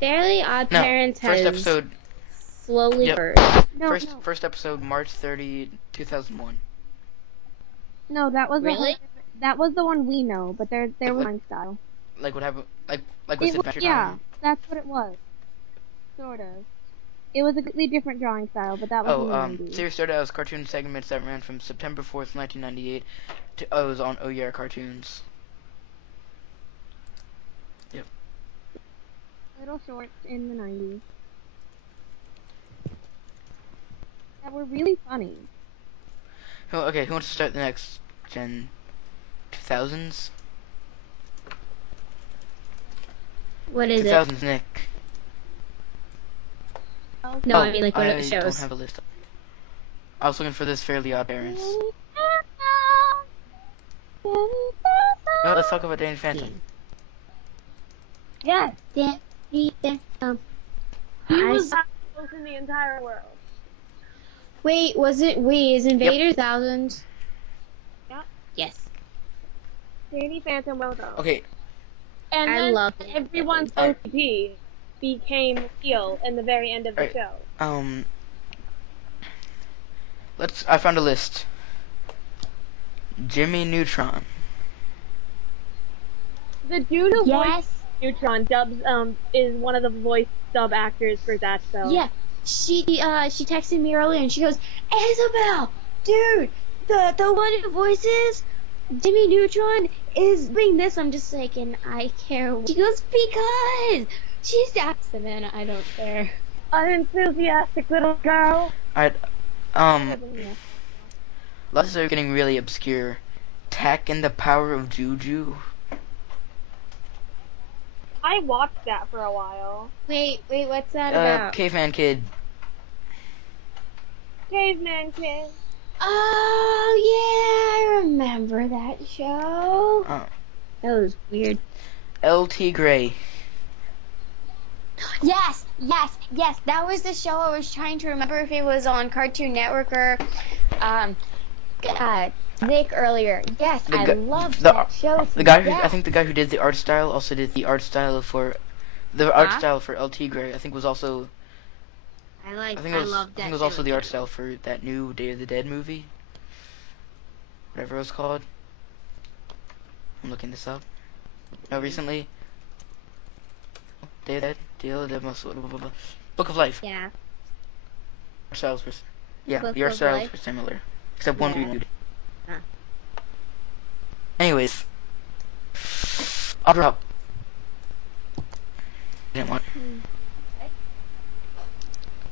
Fairly Odd No, Parents first has... episode slowly. Yep. No, First episode, March 30, 2001. no, that was Really? that was the one we know, but there was Like drawing style. Like what happened? Like It what's was, Adventure yeah, Time? that's what it was. Sort of. It was a completely different drawing style, but that was in the 90s. Series started as cartoon segments that ran from September 4th, 1998 to it was on Oh Yeah Cartoons. Yep. Little shorts in the 90s that were really funny. Okay, who wants to start the next gen? 2000s? What is it? 2000s, Nick. No, I mean like what are the I don't shows? have a list. I was looking for this Fairly Odd Parents. No, let's talk about Danny Phantom. Yes, Danny Phantom. he was the most in the entire world. Wait, is Invader Thousands? Yep. Yes. Danny Phantom well done. Okay, And I then love it. everyone's Alright. OCP became heel in the very end of the Alright. show. I found a list. Jimmy Neutron. The dude who Yes. voiced Neutron dubs is one of the voice dub actors for that show. Yeah. She texted me earlier and she goes, Isabel, dude, the one who voices Jimmy Neutron is doing this. I'm just like, and I care. She goes, because she's Jackson and I don't care. Unenthusiastic little girl. Alright, lots are getting really obscure. Tack and the Power of Juju. I watched that for a while. Wait, what's that about? Caveman Kid. Caveman Kid. Oh yeah, I remember that show. That was weird. L.T. Gray. Yes. That was the show I was trying to remember if it was on Cartoon Network or Nick earlier. Yes, I loved that show. I think the guy who did the art style also did the art style for L.T. Gray. I think was also. I think it was also the art style for that new Day of the Dead movie. Whatever it was called. I'm looking this up. No, recently. Day of the Dead. Book of Life. Yeah. Art styles were, the art of styles Life? were similar, except one Yeah. renewed. Huh. Anyways, I'll drop. Didn't want.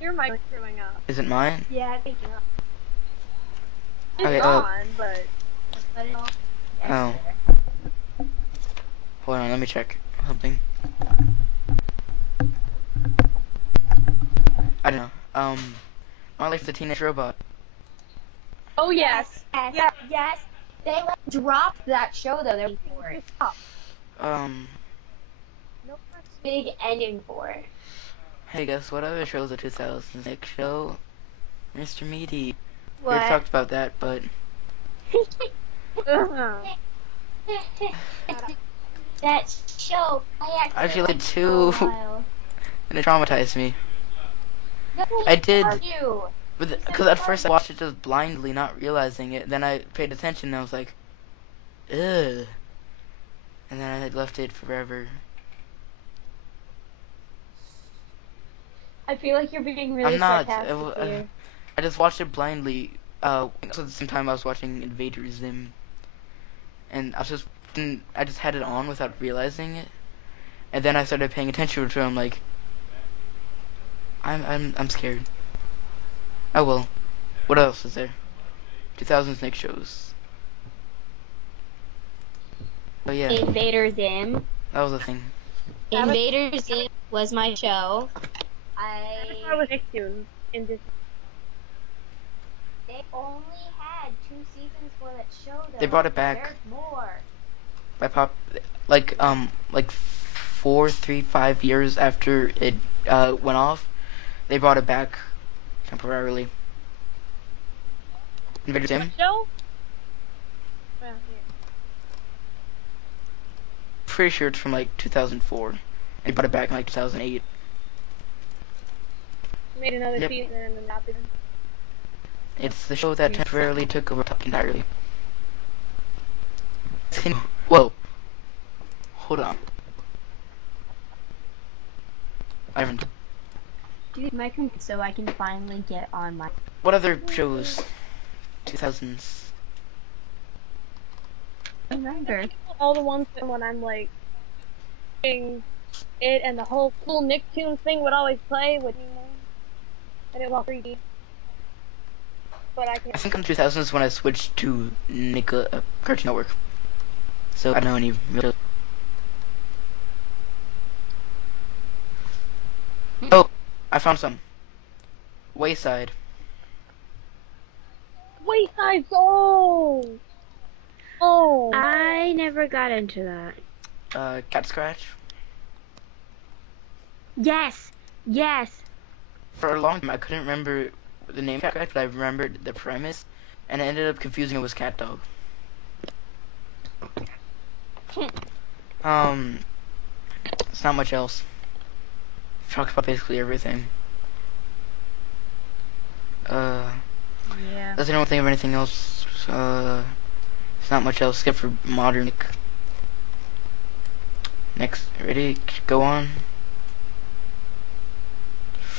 Your mic is screwing up. Is it mine? Yeah, I think you're It's Okay, on, but... Oh. Hold on, let me check something. I don't know. My Life as a Teenage Robot. Oh, yes. Yes. They dropped that show though. They're for it. No big ending for it. Hey, guess what other show's a 2006 show? Mr. Meaty. We What? talked about that, but That show. I actually like for two, a while. and it traumatized me. No, I did. you. Because at first I watched it just blindly, not realizing it. Then I paid attention and I was like, ugh. And then I had left it forever. I feel like you're being really I'm not. sarcastic here. I just watched it blindly. So at the same time I was watching Invader Zim, and I just had it on without realizing it. And then I started paying attention to it. I'm like, I'm scared. Oh well. What else is there? 2000s Nick shows. Oh yeah, Invader Zim. that was a thing. Invader Zim was my show. I was Nicktoons in this. They only had 2 seasons for that show though. They brought it back. There's more. Like 5 years after it went off, they brought it back temporarily. Invader Zim? Show? Well, yeah. Pretty sure it's from like 2004. They brought it back in like 2008. made another Yep. season and then stopped again. It's the show that temporarily took over Talk entirely. Whoa. Hold on. I haven't. Dude, my computer, so I can finally get on my. What other shows? 2000s. I remember. All the ones that when I'm like watching it and the whole cool Nicktoons thing would always play with me more. And it was all 3D. But I I can't. think in 2000s when I switched to Cartoon Network. So I don't know any real. Oh, I found some. Wayside. Wayside Soul! Oh! I never got into that. Cat Scratch. Yes! Yes! For a long time I couldn't remember the name Cat Scratch, but I remembered the premise, and I ended up confusing it with Cat Dog. It's not much else. Talked about basically everything. Yeah. Does anyone think of anything else? It's not much else except for modern. Next, ready? Go on.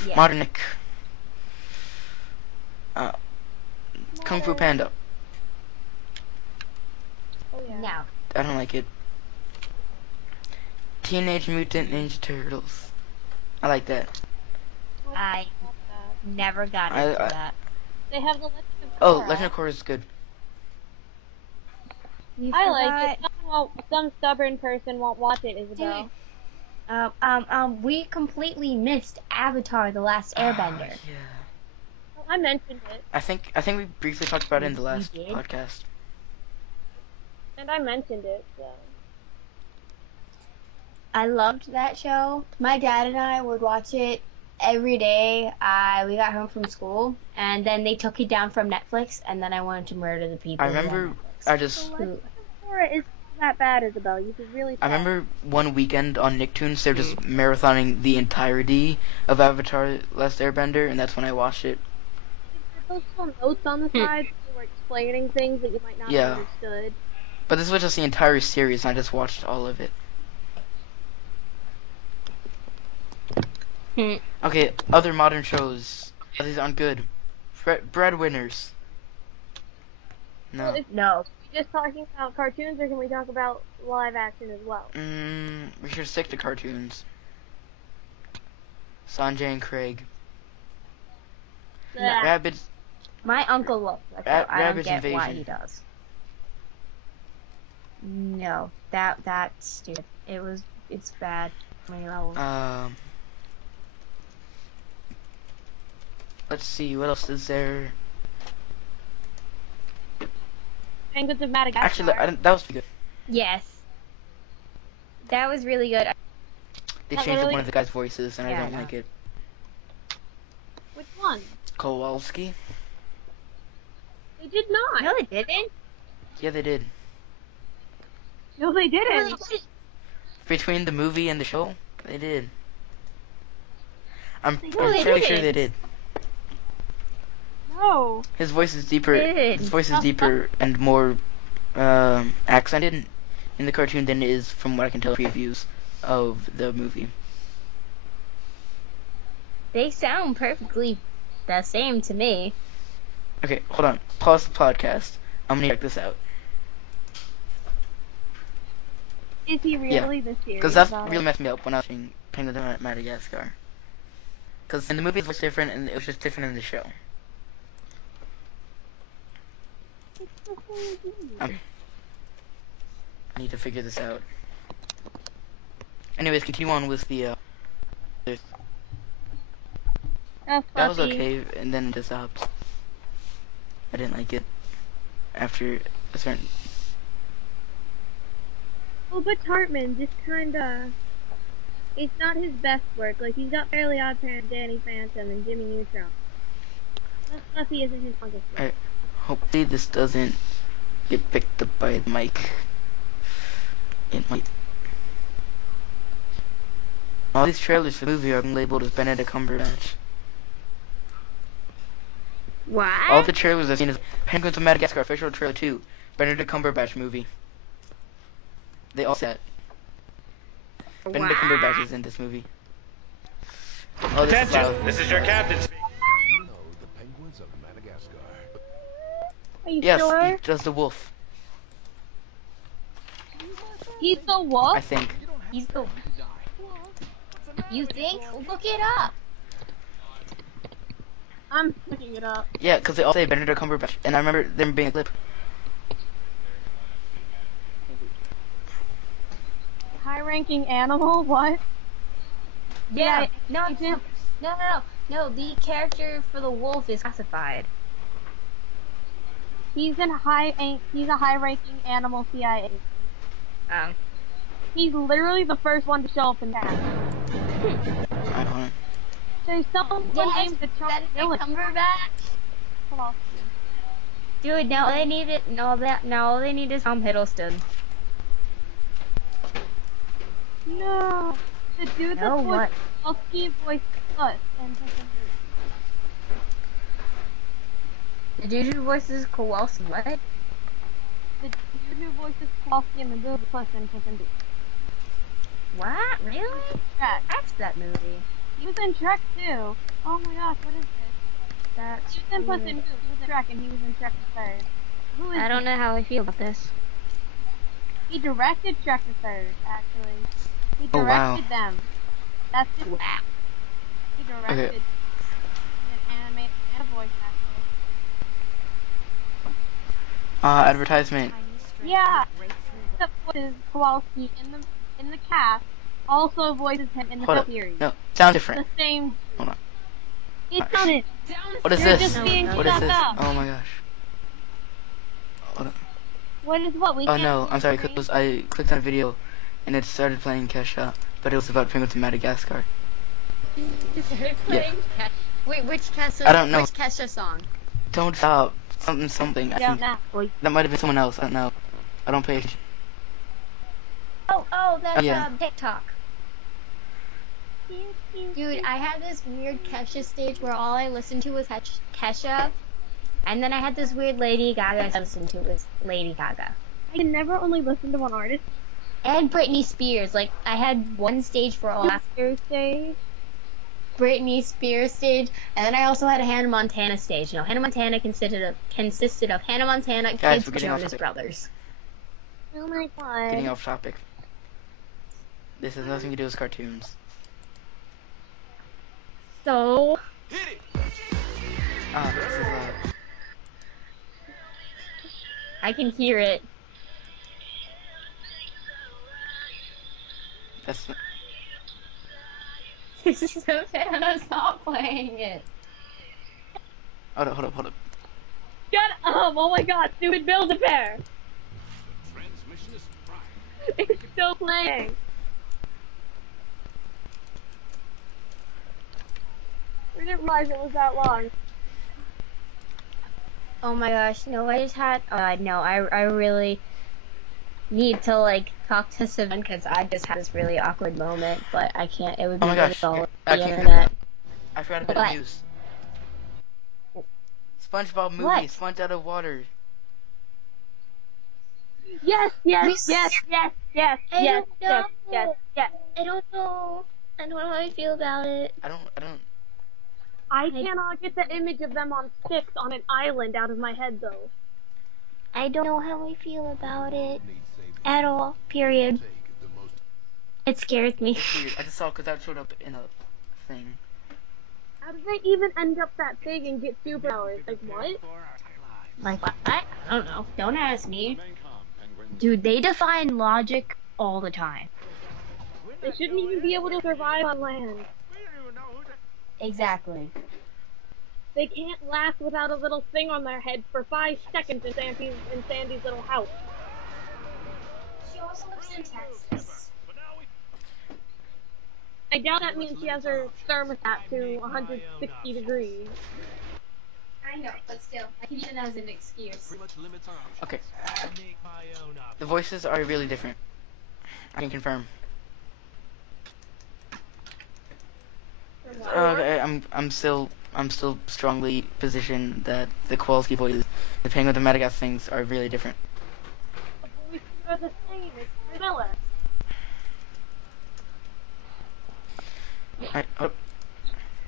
Yeah. Modern Nick. Kung Fu Panda. Oh, yeah. No. I don't like it. Teenage Mutant Ninja Turtles. I like that. I never got I- into I- that. They have the Legend of Oh, Korra. Legend of Korra is good. I like it. Some stubborn person won't watch it, Isabel. We completely missed Avatar: The Last Airbender. Yeah. Well, I mentioned it. I think we briefly talked about it in the You last did? podcast. And I mentioned it, so. I loved that show. My dad and I would watch it every day. We got home from school, and then they took it down from Netflix, and then I wanted to murder the people. I who remember. own Netflix. I just. The Legend of Korra isn't that bad, Isabel. You should really try. I remember one weekend on Nicktoons, they were just marathoning the entirety of Avatar: Last Airbender, and that's when I watched it. Those little notes on the side that were explaining things that you might not Yeah. have understood. But this was just the entire series, and I just watched all of it. Okay, other modern shows. These aren't good. Breadwinners. No. Well, No. Are we just talking about cartoons, or can we talk about live action as well? We should stick to cartoons. Sanjay and Craig. Blah. Rabbids. My uncle loves that show. I don't Rabbids get why Invasion. he does. No, that's stupid. It's bad. On many levels. Let's see, what else is there? Penguins of Madagascar. Actually, that was pretty good. Yes. That was really good. They That changed literally- one of the guys' voices, and Yeah, I I don't know. like it. Which one? Kowalski? They did not. No, they didn't. Yeah, they did. No, they didn't. Between the movie and the show, they did. I'm they fairly sure they didn't. did. No. His voice is deeper. They did. His voice is deeper and more accented in the cartoon than it is from what I can tell previews of the movie. They sound perfectly the same to me. Okay, hold on. Pause the podcast. I'm gonna check this out. Is he really the series? Because that about really it? messed me up when I was watching Penguins of Madagascar. Because in the movie it was different, and it was just different in the show. It's the same thing. I need to figure this out. Anyways, continue on with the. That was Fluffy. okay, and then it just stopped. I didn't like it after a certain. Well, but Hartman just kinda. It's not his best work. Like, he's got Fairly Odd Parents, Danny Phantom, and Jimmy Neutron. Fluffy isn't his strongest work. Alright, hopefully this doesn't get picked up by the mic. It might. All these trailers for the movie are labeled as Benedict Cumberbatch. All What? the trailers I've seen is Penguins of Madagascar official trailer 2, Benedict Cumberbatch movie. They all said Benedict Cumberbatch What? is in this movie. Oh, this is loud. This is your captain speaking. You know the penguins of Madagascar. Are you Yes, he sure? does the wolf. He's the I wolf? think. He's the. You think? Look it up. I'm looking it up. Yeah, because they all say Benedict Cumberbatch, and I remember them being a clip. High-ranking animal? What? Yeah. Yeah, No. The character for the wolf is classified. he's a high-ranking animal CIA. Um. He's literally the first one to show up in that. Alright, hold on. There's someone Yes, named the Charles Benedict Villain. Cumberbatch. Hold on. Dude, now all they need it. Now all they need is Tom Hiddleston. No, the dude No, that what? voiced voiced us and The dude who voices Kowalski. What? the dude who voices Kowalski in the movie Puss in Boots. What? Really? Shrek. That's that movie. He was in Shrek too. Oh my gosh, what is this? That's He was in Puss in weird. Boots. He was in Shrek, and he was in Shrek the Third. Who is I don't he? know how I feel about this. He directed Shrek the Third, actually. He Oh, wow. directed them. That's just Wow. he directed. Okay. He's an animated and a voice actor. Advertisement. Yeah, that voices Kowalski in the cast also voices him in the Hold up. series. No, sounds The different. same. Hold on. It doesn't. What is You're this? just being What is stuck this? up. Oh my gosh. Hold on. What is what? We Oh can't no, see I'm the sorry, screen? because I clicked on a video and it started playing Kesha, but it was about Penguins of Madagascar. Yeah. Wait, which Kesha? I don't know. Which Kesha song? Don't stop. Something. I Don't think know. that might have been someone else. I don't know. I don't pay attention. Oh, that's Yeah. TikTok. Dude, I had this weird Kesha stage where all I listened to was Kesha, and then I had this weird Lady Gaga I listened to was Lady Gaga. I can never only listen to one artist. And Britney Spears. Like, I had one stage for all Thursday. Britney Spears stage, and then I also had a Hannah Montana stage. You know, Hannah Montana consisted of Hannah Montana, Guys, kids, we're getting off Jonas topic. Brothers. Oh my god. Getting off topic. This has nothing to do with cartoons. So, This is I can hear it. that's Savannah, stop playing it. hold up. Shut up! Oh my god, stupid Build-A-Bear! Transmission is prime. It's still playing. I didn't realize it was that long. Oh my gosh, no, I just had, no, I really need to, like, talk to Savannah because I just had this really awkward moment, but I can't, it would be Oh my really gosh. dull I on can't the hear internet. that. I forgot a bit What? of news. SpongeBob movie, What? Sponge Out of Water. Yes, yes, We- yes, yes, yes, I yes, don't yes, know. yes, yes. I don't know. I don't know how I feel about it. I don't. I cannot get the image of them on sticks on an island out of my head though. I don't know how I feel about it Need saving. at all. Period. Take the most. It scares me. It's weird. I just saw because that showed up in a thing. How did they even end up that big and get superpowers? Like what? Like what? I don't know. Don't ask me. Dude, they define logic all the time. They shouldn't even be able to survive on land. Exactly. They can't last without a little thing on their head for 5 seconds in Sandy's little house. She also lives in Texas. I doubt that means she has her thermostat to 160 degrees. I know, but still, I can use it as an excuse. Pretty much limits our options. Okay. I make my own up. The voices are really different. I can confirm. Okay, I'm still I'm still strongly positioned that the Kowalski voices, the Penguin and Madagascar things, are really different. The voices are the same. It's Miller.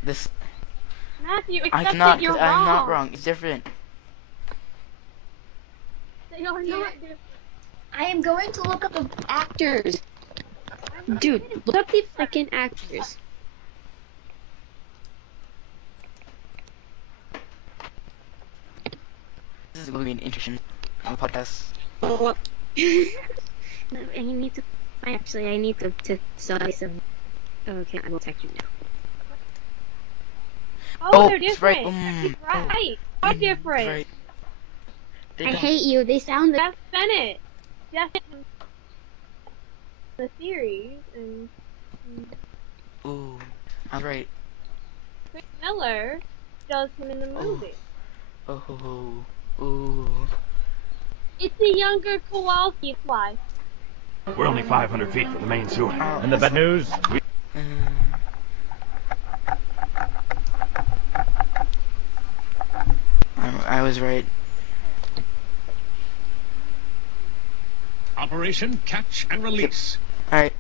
This Matthew, I accept cannot, that you're because wrong. I'm not wrong. It's different. They are not different. I am going to look up the actors. Dude, look up the freaking actors. This is going to be an interesting podcast. No, I need to. I need to study some. Okay, I will text you now. Oh, they're it's right. different. He's right. How different? Right. I hate you. They sound like. Jeff Bennett. Jeff the series and Ooh, I'm right. Chris Miller does him in the movie. Ooh. It's a younger Kowalski. Why? We're only 500 feet from the main sewer. And the bad news? I was right. Operation Catch and Release. Alright.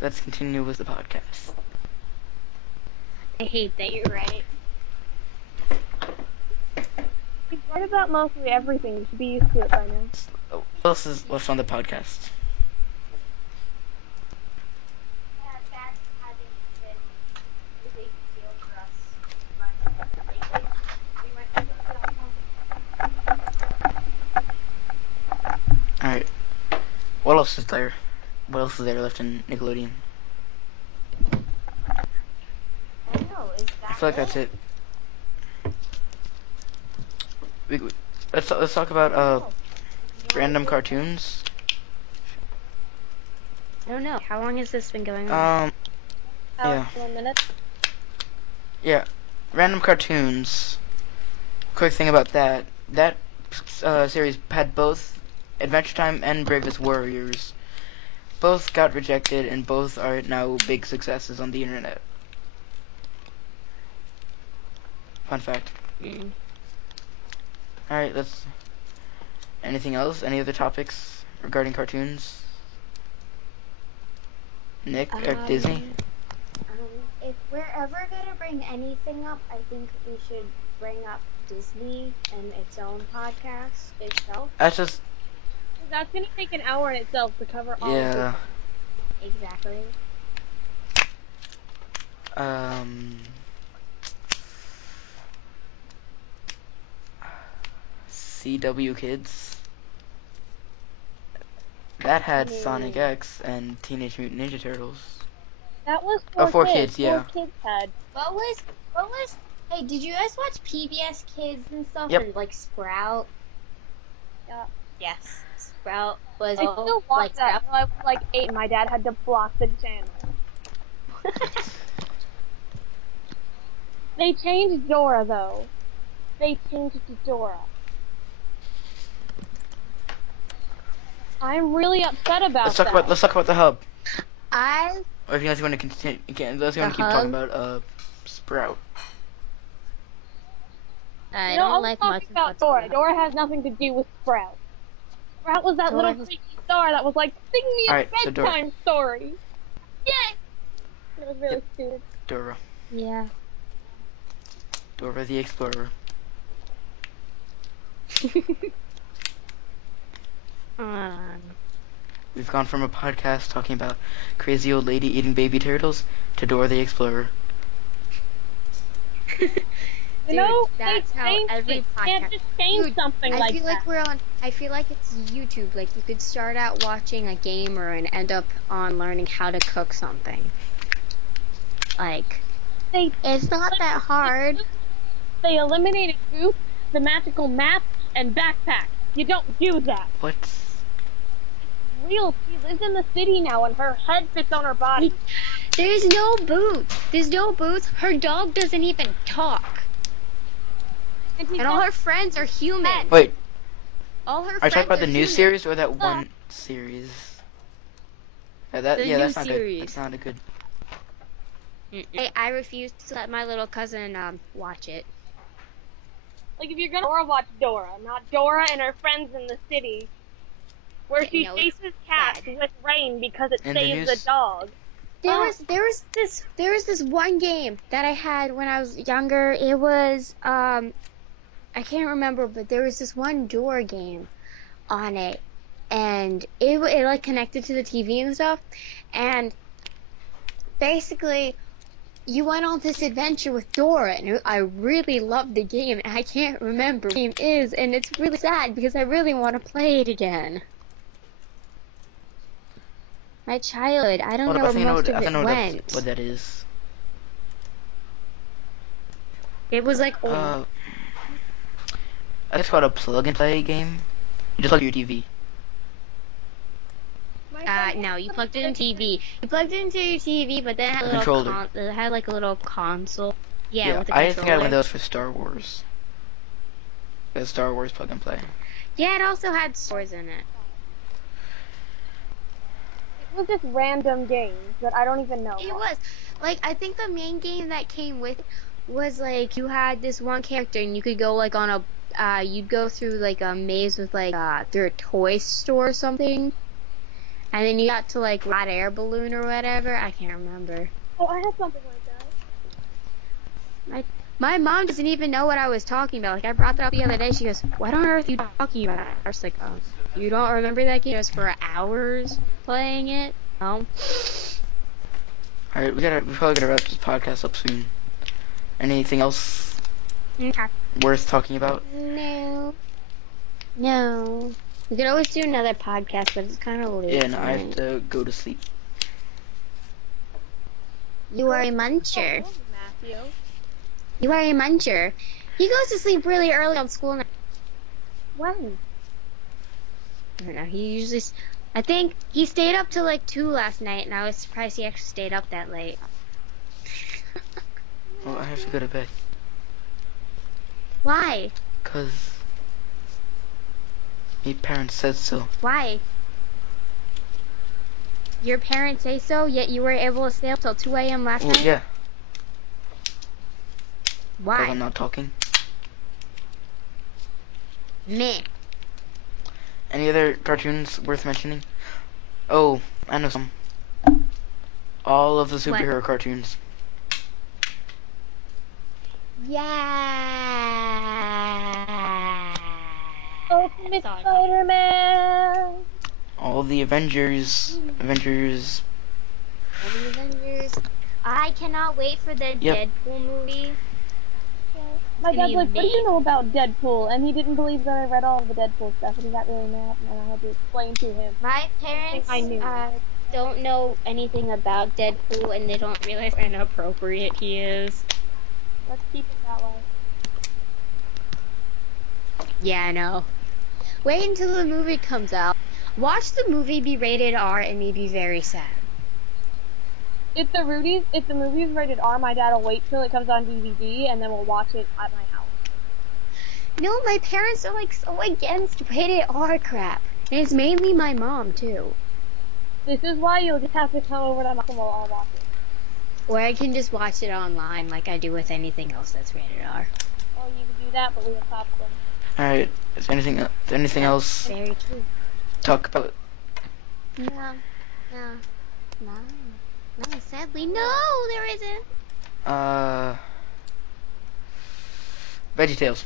Let's continue with the podcast. I hate that you're right. He's right about mostly everything. You should be used to it by now. What else is left on the podcast? Alright. What else is there? What else is there left in Nickelodeon? I feel like that's it. Let's talk about random cartoons. I don't know. How long has this been going on? Yeah. 1 minute. Yeah. Random cartoons. Quick thing about that. That series had both Adventure Time and Bravest Warriors. Both got rejected and both are now big successes on the internet. Fun fact. Alright, let's... Anything else? Any other topics regarding cartoons? Nick, Disney? If we're ever gonna bring anything up, I think we should bring up Disney and its own podcast itself. That's just... That's gonna take an hour in itself to cover all of Yeah. this. Exactly. CW Kids. That had Sonic X and Teenage Mutant Ninja Turtles. That was For kids, yeah. 4 kids had. What was, hey, did you guys watch PBS Kids and stuff? Yep. And, like, Sprout? Yeah. Yes. Sprout was, I still watched that until I was like 8 and my dad had to block the channel. They changed Dora, though. They changed Dora. I'm really upset about that. Let's talk about the hub. I Or if you guys want to continue, unless you want to keep talking about Sprout. I No, don't like much about Dora. Dora has nothing to do with Sprout. Sprout was that little creepy star that was like, sing me a bedtime story. Yay! It was really stupid. Dora. Yeah. Dora the Explorer. We've gone from a podcast talking about crazy old lady eating baby turtles to Dora the Explorer. You know, that's how every podcast. Can't just change something like that. I feel like we're on. I feel like it's YouTube. Like you could start out watching a gamer and end up on learning how to cook something. Like, it's not that hard. They eliminated Goop, the magical map, and backpack. You don't do that. What? Real, she lives in the city now, and her head fits on her body. There's no boots. There's no boots. Her dog doesn't even talk. And all her friends are human. Wait. All her are you friends talking about the new human. series or that one series? Yeah, that's not series. good. That's not a good. I refuse to let my little cousin watch it. Like, if you're gonna Dora, watch Dora, not Dora and her friends in the city, where she No, it's chases cats bad. with rain because it In the saves the news? dog. There was this one game that I had when I was younger. It was I can't remember, but there was this one door game on it, and it like connected to the TV and stuff, and basically you went on this adventure with Dora, and I really loved the game, and I can't remember what the game is, and it's really sad because I really want to play it again. My childhood, I don't Hold know up, where most of I it think I know went. what that is. It was like old. I think it's called a plug and play game. You just plug your TV. No, you plugged it in TV. You plugged it into your TV, but then it had A a little controller. it had like a little console. Yeah, with a I think I had one of controller. those for Star Wars. The Star Wars plug and play. Yeah, it also had stores in it. It was just random games that I don't even know. It was like I think the main game that came with it was like you had this one character and you could go like on a you'd go through like a maze with like through a toy store or something. And then you got to like hot air balloon or whatever. I can't remember. Oh, I had something like that. My mom doesn't even know what I was talking about. Like I brought that up the other day. She goes, "What on earth are you talking about?" I was like, "Oh, you don't remember that game? It was for hours playing it." Oh. All right, we're probably gonna wrap this podcast up soon. Anything else worth talking about? No. No. We could always do another podcast, but it's kind of late. Yeah, no, I have to go to sleep. You are a muncher. Oh, Matthew. You are a muncher. He goes to sleep really early on school night. When? I don't know. I think he stayed up till like 2 last night, and I was surprised he actually stayed up that late. Well, I have to go to bed. Why? 'Cause my parents said so. Why? Your parents say so, yet you were able to stay up till 2 a.m. last Well, night? yeah. Why? 'Cause I'm not talking. Meh. Any other cartoons worth mentioning? Oh, I know some. All of the superhero cartoons. Yeah. Ultimate Spider-Man! All the Avengers. All the Avengers. I cannot wait for the Deadpool movie. My dad's like, what do you amazing. know about Deadpool? And he didn't believe that I read all of the Deadpool stuff, and he got really mad, and I had to explain to him. My parents I knew. don't know anything about Deadpool, and they don't realize how inappropriate he is. Let's keep it that way. Yeah, I know. Wait until the movie comes out. Watch the movie be rated R, and you'd be very sad. If the movie's rated R, my dad will wait till it comes on DVD, and then we'll watch it at my house. No, my parents are like so against rated R crap. And it's mainly my mom, too. This is why you'll just have to come over to my house and we'll all watch it. Or I can just watch it online like I do with anything else that's rated R. Oh, you can do that, but we have popcorn. Alright, is there anything else Very true. talk about? No, sadly, no, there isn't. VeggieTales.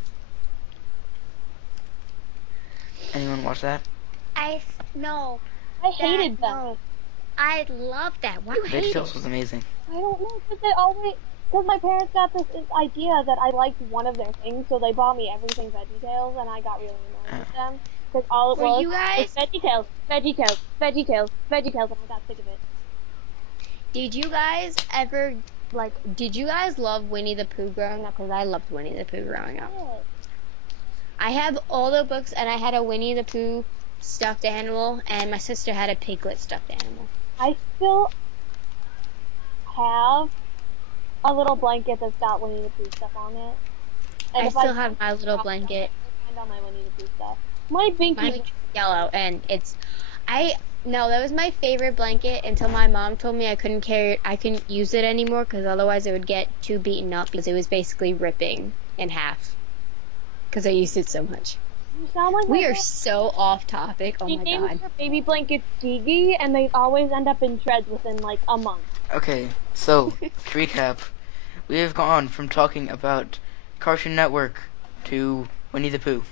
Anyone watch that? No. I hated them. No. I love that. Why do you hate VeggieTales it? was amazing. I don't know, because my parents got this idea that I liked one of their things, so they bought me everything VeggieTales, and I got really annoyed with them. Because all it Were was you guys? was VeggieTales, VeggieTales, VeggieTales, VeggieTales, and I got sick of it. Did you guys ever, did you guys love Winnie the Pooh growing up? Because I loved Winnie the Pooh growing up. Yeah. I have all the books, and I had a Winnie the Pooh stuffed animal, and my sister had a Piglet stuffed animal. I still have a little blanket that's got Winnie the Pooh stuff on it. And I still have my little blanket. I find all my Winnie the Pooh stuff. My binky. Mine's yellow, and No, that was my favorite blanket until my mom told me I couldn't use it anymore because otherwise it would get too beaten up because it was basically ripping in half because I used it so much. You sound like We my are mom. so off topic. Oh She my names god. her baby blankets Gigi, and they always end up in shreds within like a month. Okay, so to recap, we have gone from talking about Cartoon Network to Winnie the Pooh.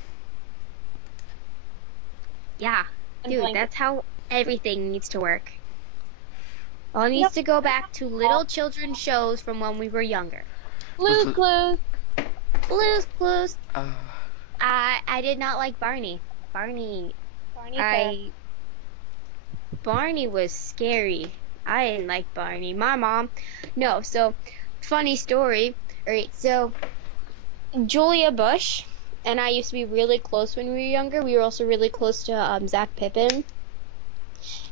Yeah, And dude, blankets. that's how everything needs to work. All needs to go back to little children's shows from when we were younger. Blue's Clues. Blue's Clues. Uh, I did not like Barney. Barney was scary. I didn't like Barney. My mom, no. So, funny story. Alright, so Julia Bush and I used to be really close when we were younger. We were also really close to Zach Pippen.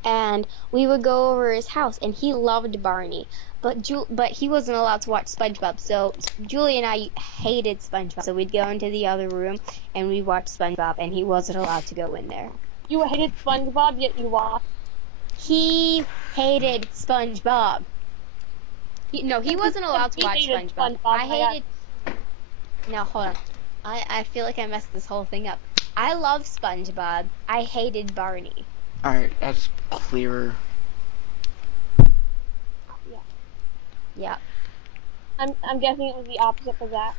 And we would go over his house, and he loved Barney. But he wasn't allowed to watch SpongeBob. So Julie and I hated SpongeBob. So we'd go into the other room, and we'd watch SpongeBob, and he wasn't allowed to go in there. You hated SpongeBob, yet you watched. He hated SpongeBob. He wasn't allowed to watch SpongeBob. I hated... No, hold on. I feel like I messed this whole thing up. I love SpongeBob. I hated Barney. Alright, that's clearer. Yeah. Yeah. I'm guessing it was the opposite for Zach.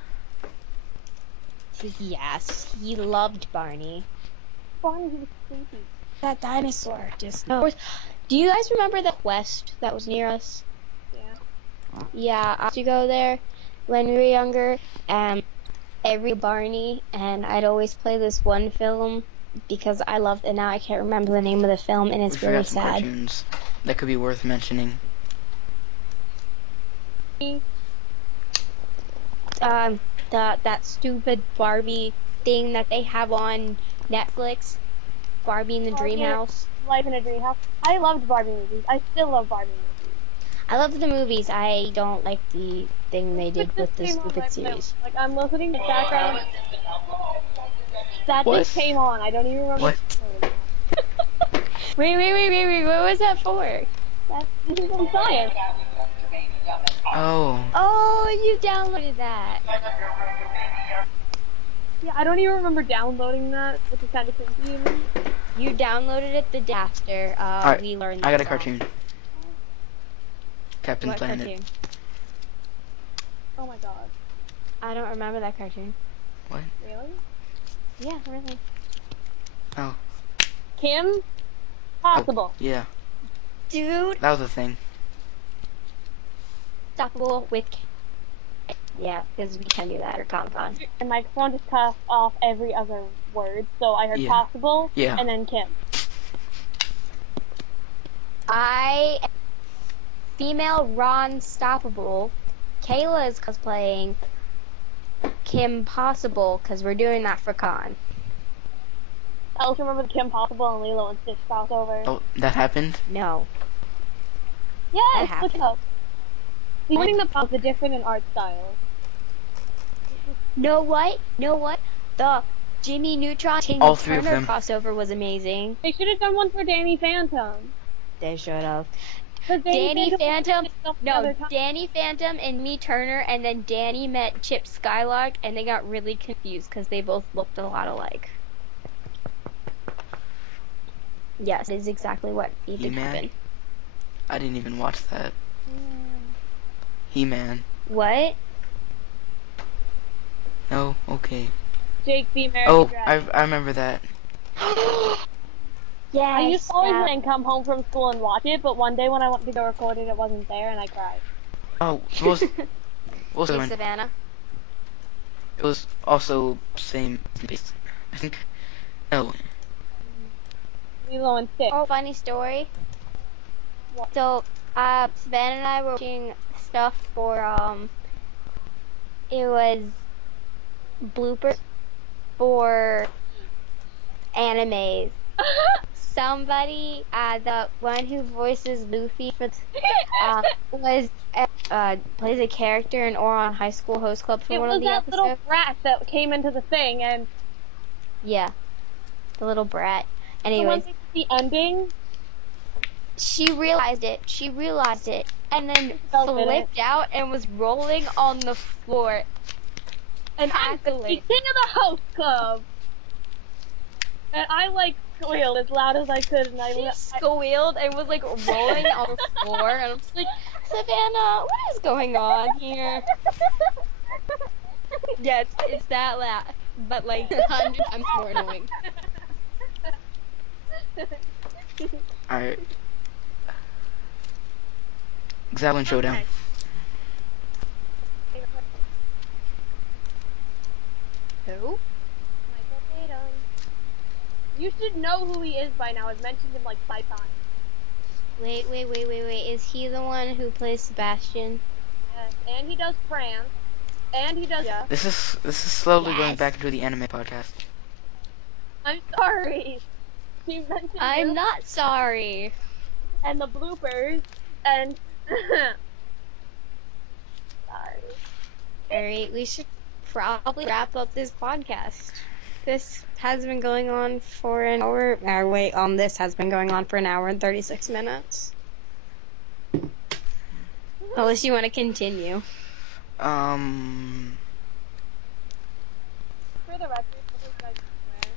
Yes, he loved Barney. Barney, he was creepy. That dinosaur just... No. Do you guys remember the quest that was near us? Yeah. Yeah, I used to go there when we were younger, and every Barney, and I'd always play this one film because I loved it. Now I can't remember the name of the film, and it's We really forgot some sad. cartoons that could be worth mentioning. That stupid Barbie thing that they have on Netflix, Barbie in the Dream House. Life in a Dream House. I loved Barbie movies. I still love Barbie movies. I love the movies. I don't like the thing they did with the came on stupid right series. now. Like, I'm listening to background. That What? just came on. I don't even remember. What? Wait. What was that for? This is from science. Oh. Oh, you downloaded that. Yeah, I don't even remember downloading that, which is kind of creepy. You downloaded it the day after Alright, we learned I got the a song. cartoon. Captain What Planet. cartoon? Oh my god. I don't remember that cartoon. What? Really? Yeah, really. Oh. Kim Possible. Oh, yeah. Dude. That was a thing. Stoppable with... Yeah, because we can do that, or Comic-Con. And my phone just cut off every other word, so I heard Yeah. Possible, Yeah. and then Kim. I am female Ron Stoppable. Kayla is cosplaying Kim Possible, because we're doing that for con. I also remember the Kim Possible and Lilo and Stitch crossover. Oh, that happened? No. Yes, that look it up. Learning the different in art styles. Know what? The Jimmy Neutron King All three of Turner them. crossover was amazing. They should have done one for Danny Phantom. They should have. But Danny Phantom, no, Danny Phantom and me Turner, and then Danny met Chip Skylark, and they got really confused because they both looked a lot alike. Yes, it is exactly what needed to happen. I didn't even watch that. He-Man. What? No, okay. Jake the American Oh, Dragon. I remember that. Yes. I used to always then come home from school and watch it, but one day when I went to go record it, it wasn't there, and I cried. Oh, what was the Hey, one? Savannah. It was also same base. I think. No. Lilo and Stitch. Oh, funny story. What? So, Savannah and I were watching stuff for, it was bloopers for animes. Somebody, the one who voices Luffy for, was, plays a character in Oron High School Host Club for It one was of the that episodes. little brat that came into the thing, and Yeah. The little brat. the one Anyways, that the ending. she realized it, and then Felt in it. flipped out and was rolling on the floor. And I'm the Cackling. king of the host club. And I like squealed as loud as I could, and She squealed and was like rolling on the floor, and I'm just like, Savannah, what is going on here? Yeah, it's that loud, but like 100 times more annoying. Alright. Exalin Showdown. Okay. Who? Michael Tatum. You should know who he is by now. I've mentioned him like 5 times. Wait. Is he the one who plays Sebastian? Yes, and he does France, and he does. Yeah. This is slowly going Yes. back into the anime podcast. I'm sorry. She mentioned I'm you not sorry. and the bloopers, and sorry. Alright, we should probably wrap up this podcast. This has been going on for an hour. This has been going on for an hour and 36 minutes. Unless you want to continue. For the record, public judgment swear.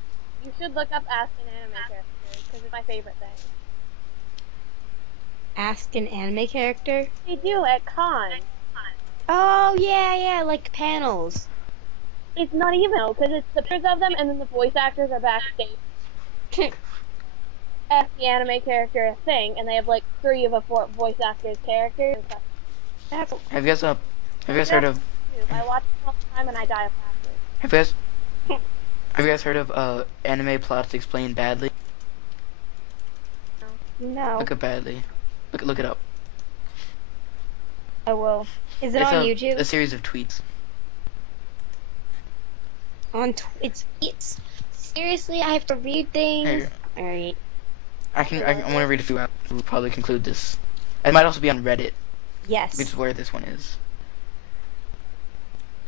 You should look up Ask an Anime Character, because it's my favorite thing. Ask an anime character? They do at cons. Oh, yeah, like panels. It's not even though, because it's the pictures of them, and then the voice actors are backstage. Ask the anime character a thing, and they have like 3 of the 4 voice actors' characters. That's have you guys heard of I watch it all the time, and I die of laughter. have you guys heard of anime plots explained badly? no. Look up badly. Look it up. I will. Is it It's on a YouTube? series of tweets. It's tweets. Seriously, I have to read things. Here, Alright. I'm gonna read a few out. We'll probably conclude this. It might also be on Reddit, Yes. which is where this one is.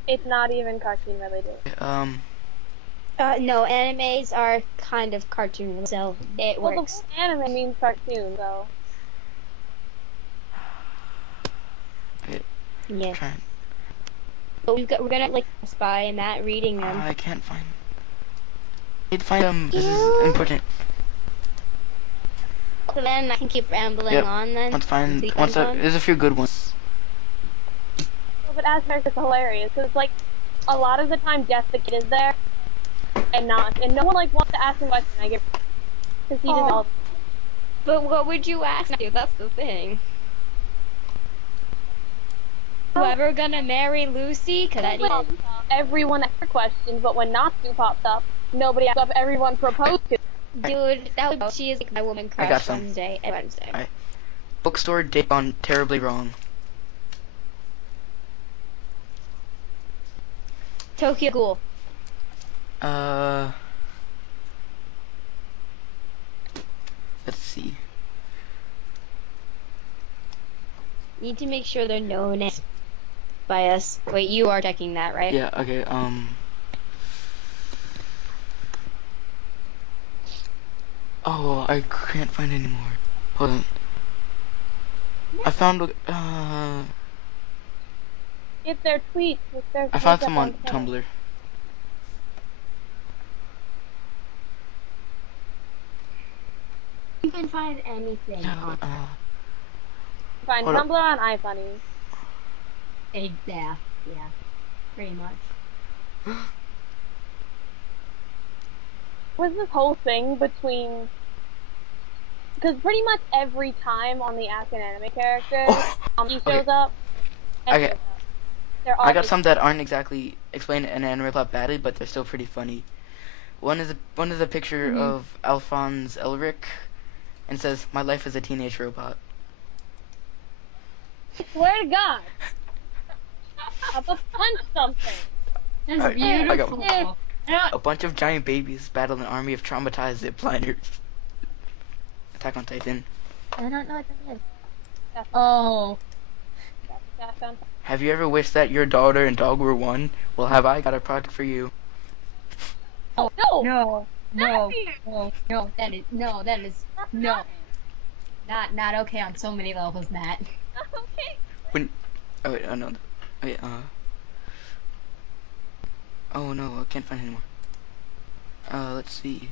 It's not even cartoon related. No, animes are kind of cartoon, so it Well, works. the word anime means cartoon, though. Yeah. Trying. But we're gonna like spy Matt reading them. I can't find. I need to find them. This is important. So then I can keep rambling Yep. on then. There's a few good ones. Well, but Asperger's is hilarious, because it's like, a lot of the time Jeff the kid is there, and not, and no one like wants to ask him questions, I get, because he does all. But what would you ask you? That's the thing. Whoever gonna marry Lucy? Cause that is. Everyone asks her questions, but when Natsu pops up, nobody asks up everyone proposed to. Dude, that would, she is like my woman I got crush some. Wednesday. Alright. Bookstore date gone terribly wrong. Tokyo Ghoul. Let's see. Need to make sure they're known as by us. Wait, you are checking that, right? Yeah, okay, oh, I can't find any more. Hold on. I found, If their tweets, if their I found tweets some up on Tumblr. You can find anything on Find hold Tumblr on iFunny. yeah, pretty much. Was this whole thing between, because pretty much every time on the Ask an Anime character, he shows up. And Okay. shows up. They're I got always- some that aren't exactly explained in an anime plot badly, but they're still pretty funny. One is a picture of Alphonse Elric, and says, "My life as a teenage robot." Swear to God, I'm gonna punch something. That's I got beautiful. a bunch of giant babies battle an army of traumatized zipliners. Attack on Titan. I don't know what that is. That's Oh. That's on. Have you ever wished that your daughter and dog were one? Well, have I got a product for you? Oh no! No. That is no. Not okay on so many levels, Matt. Okay. When, oh wait, oh no, wait, oh no, I can't find it anymore. Let's see.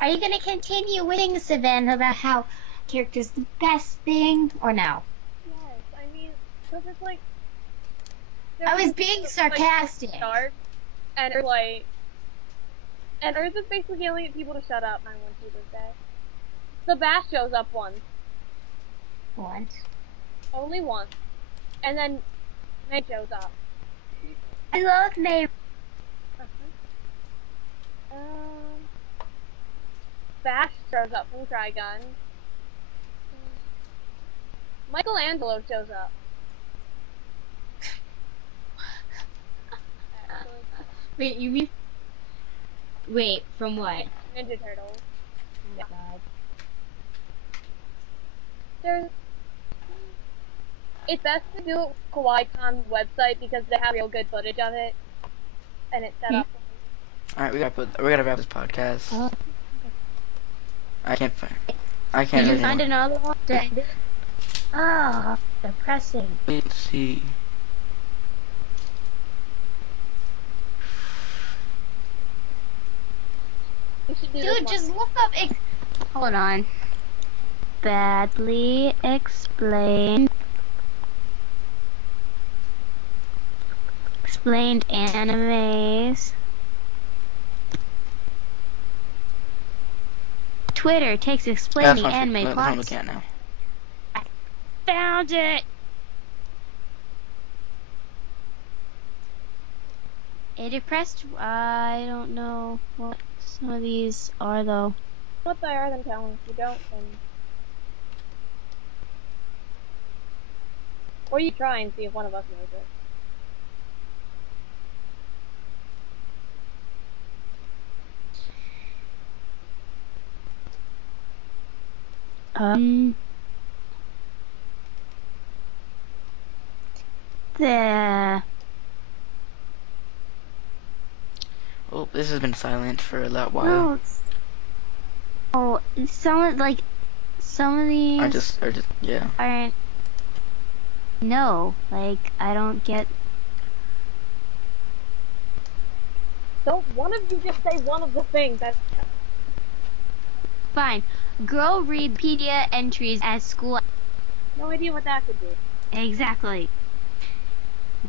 Are you gonna continue winning, Savannah, about how character's the best thing, or no? Yes, I mean, because it's like. I was being sarcastic. Start, and it's like. And Earth is basically yelling at people to shut up, I want you to say. The Bash shows up once. Once. Only once. And then May shows up. I love May. Bash shows up from Trigun. Michelangelo shows up. Wait, you mean? Wait, from what? Ninja Turtles. Oh my god. There's. It's best to do it with KawaiiCon's website because they have real good footage of it, and it's set up. All right, we gotta wrap this podcast. Oh. I can't Did you read find anymore. another one? Oh, depressing. Let's see. Dude, just look up. Hold on. Badly explained. Explained animes. Twitter takes explaining anime That's what I'm plots. looking at now. I found it. A depressed. I don't know what some of these are though. What they are, then tell them. If you don't, then. Or you try and see if one of us knows it. The Oh, this has been silent for a while. no, some of these Are just yeah. aren't. No, like I don't get. Don't one of you just say one of the things? That's Fine. Girl read Wikipedia entries at school. no idea what that could be. Exactly.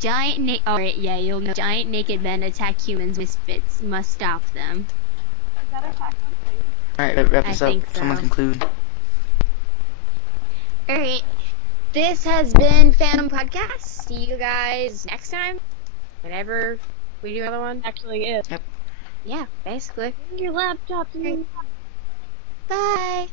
Alright, yeah, you'll know. Giant naked men attack humans. Misfits must stop them. Is that Attack on Titan? Alright, wrap this I up. think so. Someone conclude. Alright. This has been Fandom Podcast. See you guys next time. Whenever we do another one. Actually, is. Yep. Yeah, basically. Your laptop. Bye.